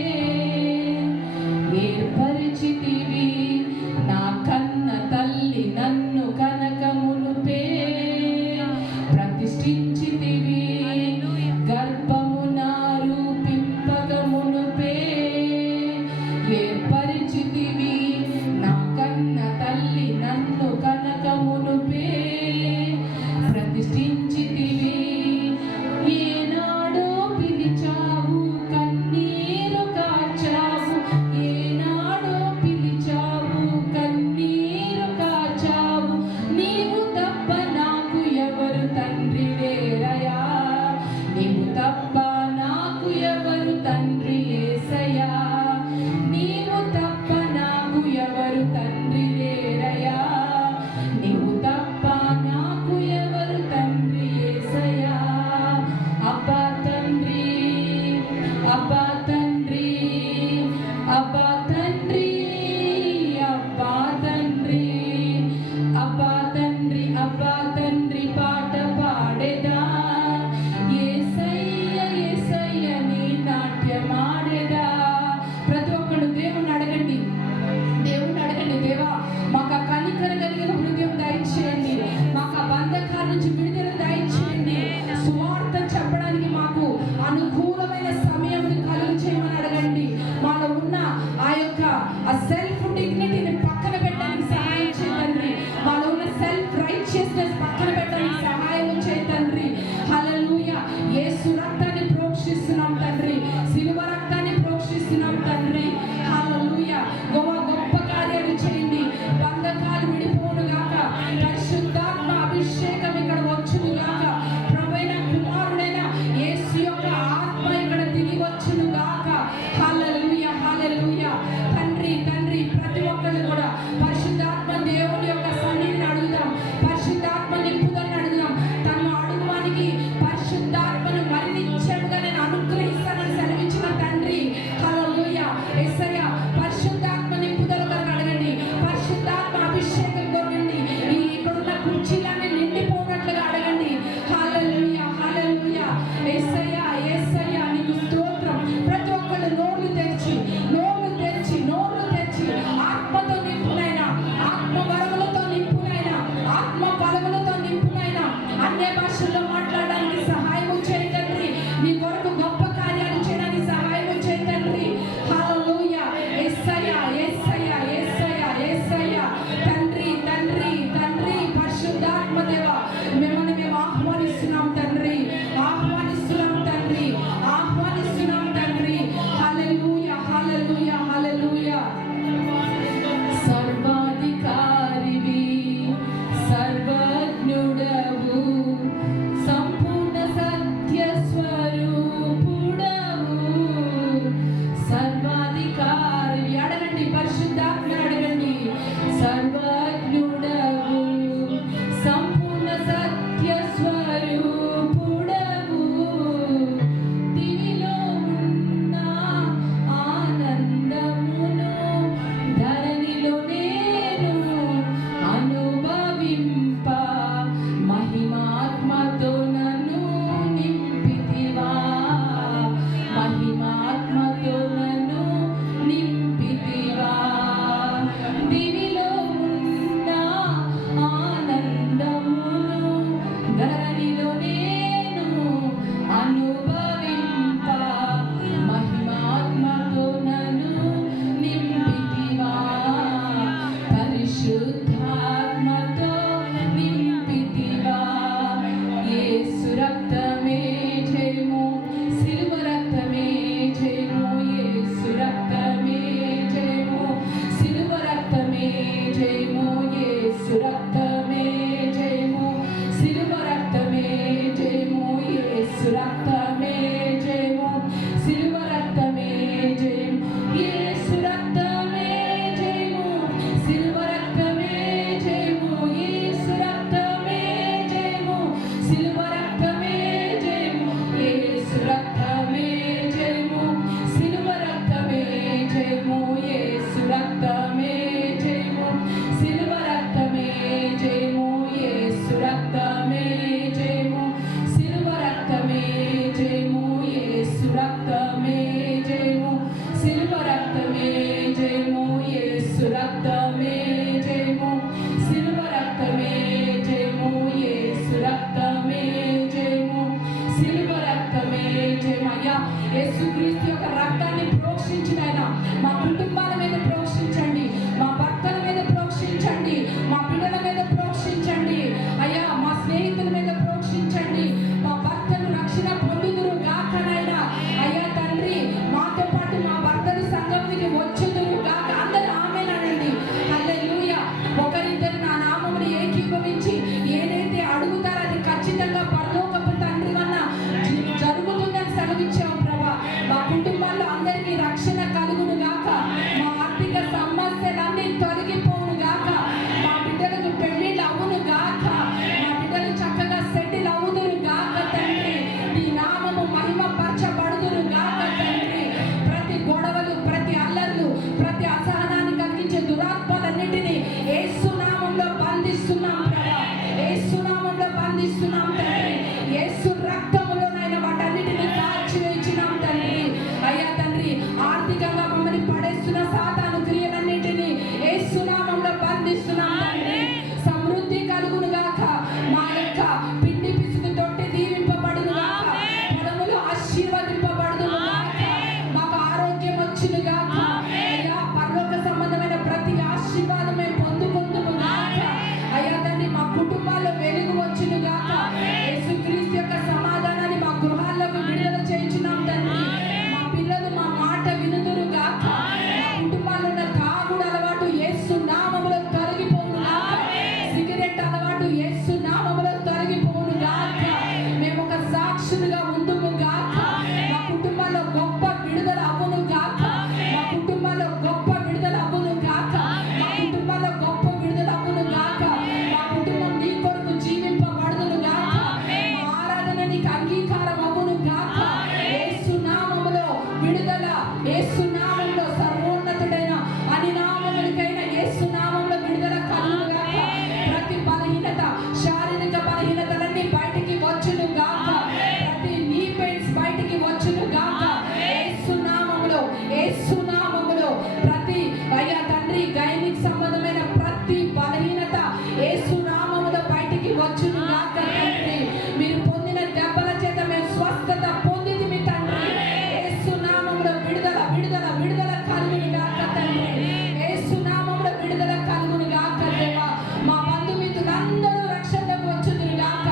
వచ్చును గాక తండ్రి. మీరు పొందిన దెబ్బల చేత మేము స్వస్థత పొందింది మీ తండ్రి. యేసు నామములో విడుదల విడుదల విడుదల కలుగును గాక తండ్రి. యేసు నామములో విడుదల కలుగును గాక దేవా. మా బంధుమిత్రులందరూ రక్షణకు వచ్చుదురు గాక.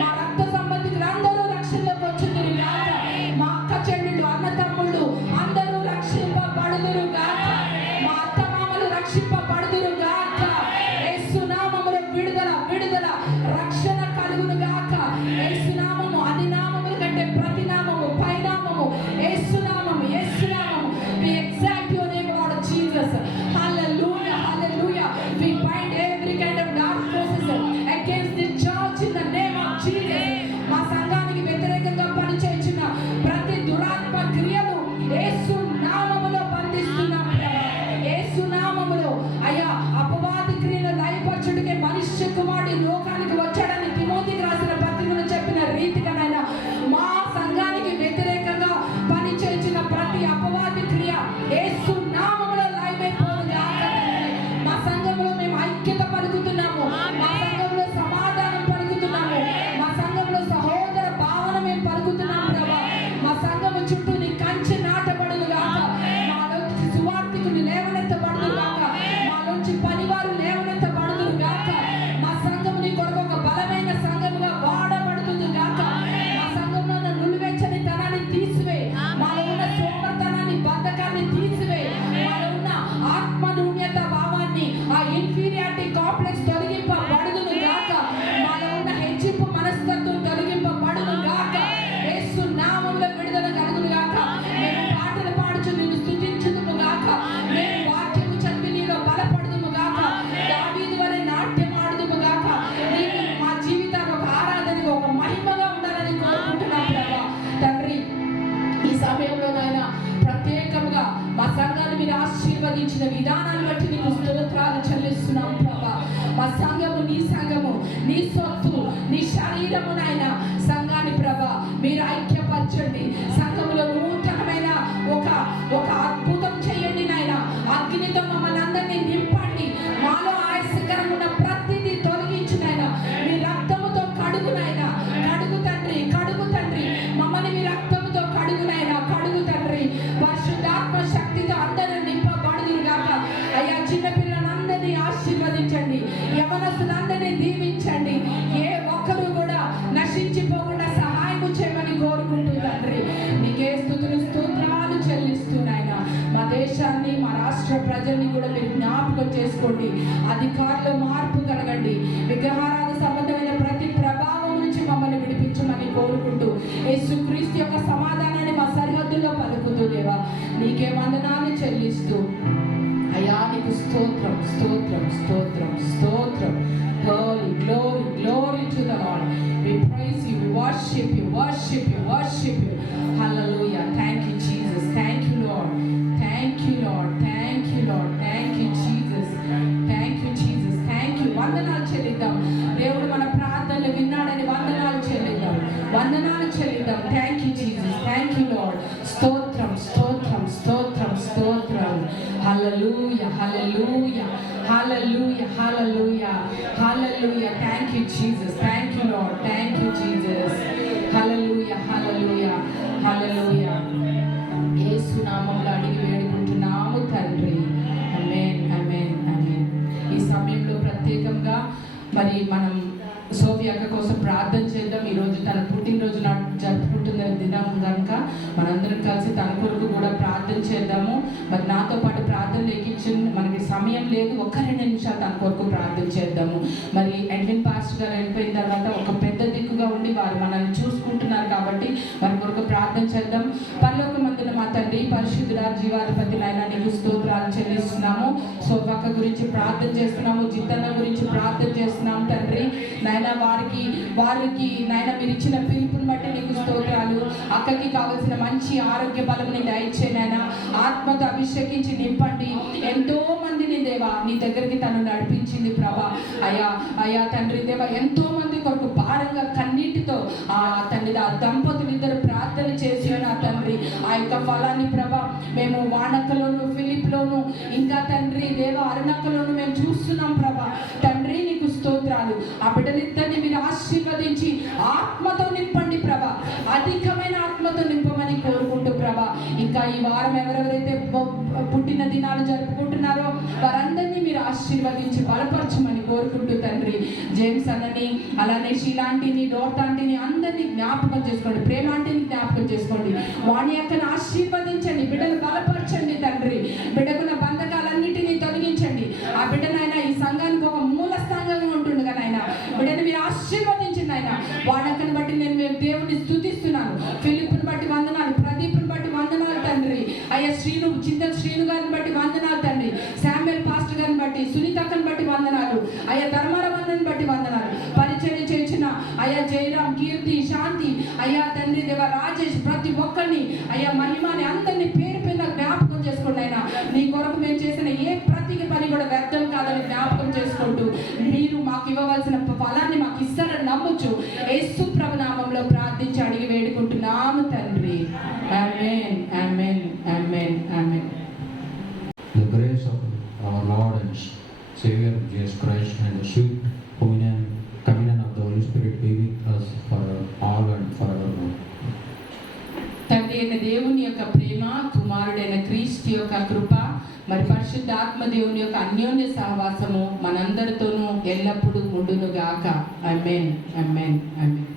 మా రక్త సంబంధికులందరూ రక్షణకు వచ్చుదురు గాక. మా అక్క చెల్లెళ్ళు అన్న తమ్ముళ్ళు అందరూ రక్షింపబడుదురు గాక. మా అత్త మామలు రక్షింపబడుదురు గాక. యేసు నామములో విడుదల విడుదల రక్షణ కలుగును గాక. యేసు నామము అన్ని నామముల కంటే ప్రతి నామము పైనామము యేసు నామము. యేసు నామము. We exact your name, Lord Jesus. Hallelujah, hallelujah. We bind every kind of dark forces against the church in the name of Jesus. మా సంఘానికి వ్యతిరేకంగా పనిచేయుచున్న ప్రతి దురాత్మ క్రియలు యేసు నామములో బంధిస్తున్నాం ప్రభా. యేసు నామములో అయ్యా అపవాది క్రియలు లయపరచుటకే మనుష్య కుమారుడు లోకానికి వచ్చాడని తిమోతికి రాసిన పత్రికలో చెప్పిన రీతిగానైనా మా సంఘానికి వ్యతిరేకంగా పనిచేయుచున్న ప్రతి అపవాది క్రియ యేసు నామములో లయమైపోను గాక తండ్రి. మా సంఘంలో మేము ఐక్యత పలుకుతున్నాము. మా సంఘంలో సమాధానం పలుకుతున్నాము. మా సంఘంలో సహోదర భావన మేము పలుకుతున్నాము ప్రభా. మా సంఘము చుట్టూ నీ కంచె నాటబడును గాక. మాలోంచి సువార్థికుని లేవనెత్తబడును గాక. మాలోంచి పనివారు లేవనెత్తబడును గాక. మా సంఘము నీ కొరకు ఒక బలమైన సంఘముగా వాడబడుతుంది గాక. మా సంఘంలో ఉన్న నులివెచ్చని తనాన్ని తీసివే. మాలో ఉన్న సోమర్తనాన్ని బద్ధకాన్ని తీసివే. మాలో ఉన్న ఆత్మ నూన్యత భావాన్ని ఆ ఇన్ఫీరియారిటీ కాంప్లెక్స్ తొలగింపబడును గాక. మాలో ఉన్న హెచ్చింపు మనస్తత్వం తొలగింపబడును గాక. యేసు నామములో విడుదల కలుగును గాక. మేము పాటలు పాడుచు నిన్ను స్తుతించుదుము గాక. మేము వాక్యము చదివి నీలో బలపడుదుము గాక. దావీదు వలె నాట్యం ఆడుదుము గాక. నీకు మా జీవితాలు ఒక ఆరాధనగా ఒక మహిమగా ఉండాలని కోరుకుంటున్నాం ప్రభా. తండ్రి ఈ సమయంలో నాయన ప్రత్యేకంగా మా సంఘాన్ని మీరు ఆశీర్వదించిన విధానాన్ని బట్టి నీకు స్తోత్రాలు చెల్లిస్తున్నాం ప్రభా. మా సంఘము నీ సంఘము, నీ సొత్తు, నీ శరీరము నాయన. సంఘాన్ని ప్రభా మీరు ఐక్యపరచండి. సంఘములో నూతనమైన ఒక అద్భుతం చేయండి నాయన. అగ్నితో మమ్మల్ని అందరినీ నింపండి. మాలో ఆయాసకరంగా ఉన్న ప్రతిదీ తొలగించు నాయన. మీ రక్తముతో కడుగు నాయన. కడుగు తండ్రి, కడుగు తండ్రి. మమ్మల్ని మీ రక్తముతో కడుగు నాయన. కడుగు తండ్రి. పరిశుద్ధాత్మ శక్తితో అందరూ నింపబడుదురు గాక. అయ్యా చిన్నపిల్లలందరినీ ఆశీర్వదించండి. యవనస్తులందరినీ దీవించండి. ఏ ఒక్కరు కూడా నశించిపోకుండా సహాయము చేయమని కోరుకుంటూ తండ్రి నీకే స్తుతులు స్తోత్రాలు చెల్లిస్తూ నాయన. మా దేశాన్ని మా రాష్ట్ర ప్రజల్ని కూడా మీరు జ్ఞాపకం చేసుకోండి. అధికారులు మార్పు కలగండి. విగ్రహారాధన సంబంధమైన ప్రతి ప్రభావం నుంచి మమ్మల్ని విడిపించమని కోరుకుంటూ యేసుక్రీస్తు యొక్క సమాధానాన్ని మా సరిహద్దుల్లో పలుకుతూ దేవా నీకే వందనాలు చెల్లిస్తూ అయ్యా నీకు స్తోత్రం స్తోత్రం స్తోత్రం స్తోత్రం. Glory, glory, glory to the Lord. We praise you, we worship you, worship you, worship you. Hallelujah. Thank you, Jesus. Thank you, Lord. Thank you, Lord. Thank you, Lord. Thank you, Jesus. Thank you, Jesus. Thank you. వందనాలు చెల్లిద్దాం. దేవుడు మన ప్రార్థనలు విన్నాడని వందనాలు చెల్లిద్దాం. వందనాలు చెల్లిద్దాం. Thank you, Jesus. Thank you, Lord. స్తోత్రం స్తోత్రం స్తోత్రం స్తోత్రం. Hallelujah, hallelujah, hallelujah, hallelujah, hallelujah. Thank you, Jesus. Thank you, Lord. Thank you, Jesus. Hallelujah, hallelujah, hallelujah. యేసు నామములో అడిగి వేడుకుంటున్నాము తండ్రి. ఆమేన్, ఆమేన్, ఆమేన్. ఈ సమయంలో ప్రత్యేకంగా మరి మనం సోఫియా అక్క కోసం ప్రార్థన చేద్దాం. ఈరోజు తన పుట్టినరోజు నాడు జరుపుకుంటున్న దినం కనుక మనందరం కలిసి తన కొరకు కూడా ప్రార్థన చేద్దాము. మరి నాతో పాటు ప్రార్థన ఎక్కించి మనకి సమయం లేదు, ఒక్క 2 నిమిషాలు తన కొరకు ప్రార్థన చేద్దాము. మరి ఎడ్విన్ పాస్టర్ గారు వెళ్ళిపోయిన తర్వాత ఒక పెద్ద దిక్కుగా ఉండి వారు మనల్ని చూసుకుంటున్నారు కాబట్టి వారి కొరకు ప్రార్థన చేద్దాం. పరలోకమందున మా తండ్రి పరిశుద్ధుడా జీవాధిపతి నాయన నీకు స్తోత్రాలు చెల్లిస్తున్నాము. సోఫక్క గురించి ప్రార్థన చేస్తున్నాము, జిత్తన్న గురించి ప్రార్థన చేస్తున్నాము తండ్రి. నాయన వారికి నాయన మీరు ఇచ్చిన పిలుపుని బట్టి నీకు స్తోత్రాలు. అక్కకి కావాల్సిన మంచి ఆరోగ్య బలముని దయచేయనైనా ఆత్మతో అభిషేకించి నింపండి. ఎంతో మందిని దేవా నీ దగ్గరికి తను నడిపించింది ప్రభా. అయ్యా తండ్రి దేవా ఎంతో మంది కొరకు భారంగా కన్నీటితో ఆ తండ్రి ఆ దంపతులు ఇద్దరు ప్రార్థన చేసి నా తండ్రి ఆ యొక్క ఫలాన్ని ప్రభా మేము వానకలోను ఫిలిప్లోను ఇంకా తండ్రి దేవ అరుణకలోను మేము చూస్తున్నాం ప్రభా. తండ్రి నీకు స్తోత్రాలు. ఆ బిడ్డలిద్దరిని మీరు ఆశీర్వదించి ఆత్మతో నింపండి ప్రభా, అధికమైన ఆత్మతో నింపమని కోరుకుంటూ ప్రభా, ఇంకా ఈ వారం ఎవరెవరైతే పుట్టిన దినాలు జరుపుకుంటున్నారో వారందరినీ మీరు ఆశీర్వదించి బలపరచమని కోరుకుంటూ తండ్రి, జేమ్స్ అన్నని అలానే షీలాంటిని డోర్తాంటిని అందరినీ జ్ఞాపకం చేసుకోండి, ప్రేమాంటిని జ్ఞాపకం చేసుకోండి, వాణి అక్కను ఆశీర్వదించండి, బిడ్డను బలపరచండి తండ్రి, బిడ్డకున్న బంధకాలన్నిటినీ తొలగించండి. ఆ బిడ్డనైనా ఈ సంఘానికి ఒక మూల స్థానంగా ఉంటుంది కదా ఆయన, బిడ్డను మీరు ఆశీర్వదించండి ఆయన. వాడకని బట్టి నేను దేవుని స్తుతిస్తున్నాను. ఫిలిప్ని బట్టి వందనాలు, ప్రదీప్ని బట్టి వందనాలు తండ్రి. అయ్యా చింతల శ్రీను గారిని బట్టి వందనాలు తండ్రి, శామ్యుయల్ పాస్టర్ గారిని బట్టి, సునీతక్కని బట్టి వందనాలు, అయ్యా ధర్మారవన్నని బట్టి వందనాలు. పరిచయం చేసిన అయ్యా జయరామ్, కీర్తి, శాంతి, అయ్యా తండ్రి దేవ రాజేష్, ప్రతి ఒక్కరిని అయ్యా మహిమని అందరినీ పేరు పేరున జ్ఞాపకం చేసుకోండి ఆయన. నీ కొరకు మేము చేసిన ఏ ప్రతి పని కూడా వ్యర్థం కాదని జ్ఞాపకం చేసుకుంటూ మీరు మాకు ఇవ్వవలసిన ఫలాన్ని మాకు ఇస్తారని నమ్మొచ్చు. యేసు ప్రభు నామంలో ప్రార్థించి అడిగి వేడుకుంటున్నాము తండ్రి. ఆమేన్, ఆమేన్, ఆమేన్, ఆమేన్. The grace of our Lord and Savior Jesus Christ and the sweet communion of the Holy Spirit be with us for all and forever. తండ్రి అయిన దేవుని యొక్క ప్రేమ, కుమారుడైన క్రీస్తు యొక్క కృప, మరి పరిశుద్ధాత్మ దేవుని యొక్క అన్యోన్య సహవాసము మనందరితోనూ ఎల్లప్పుడూ ఉండును గాక. ఆమేన్, ఆమేన్, ఆమేన్.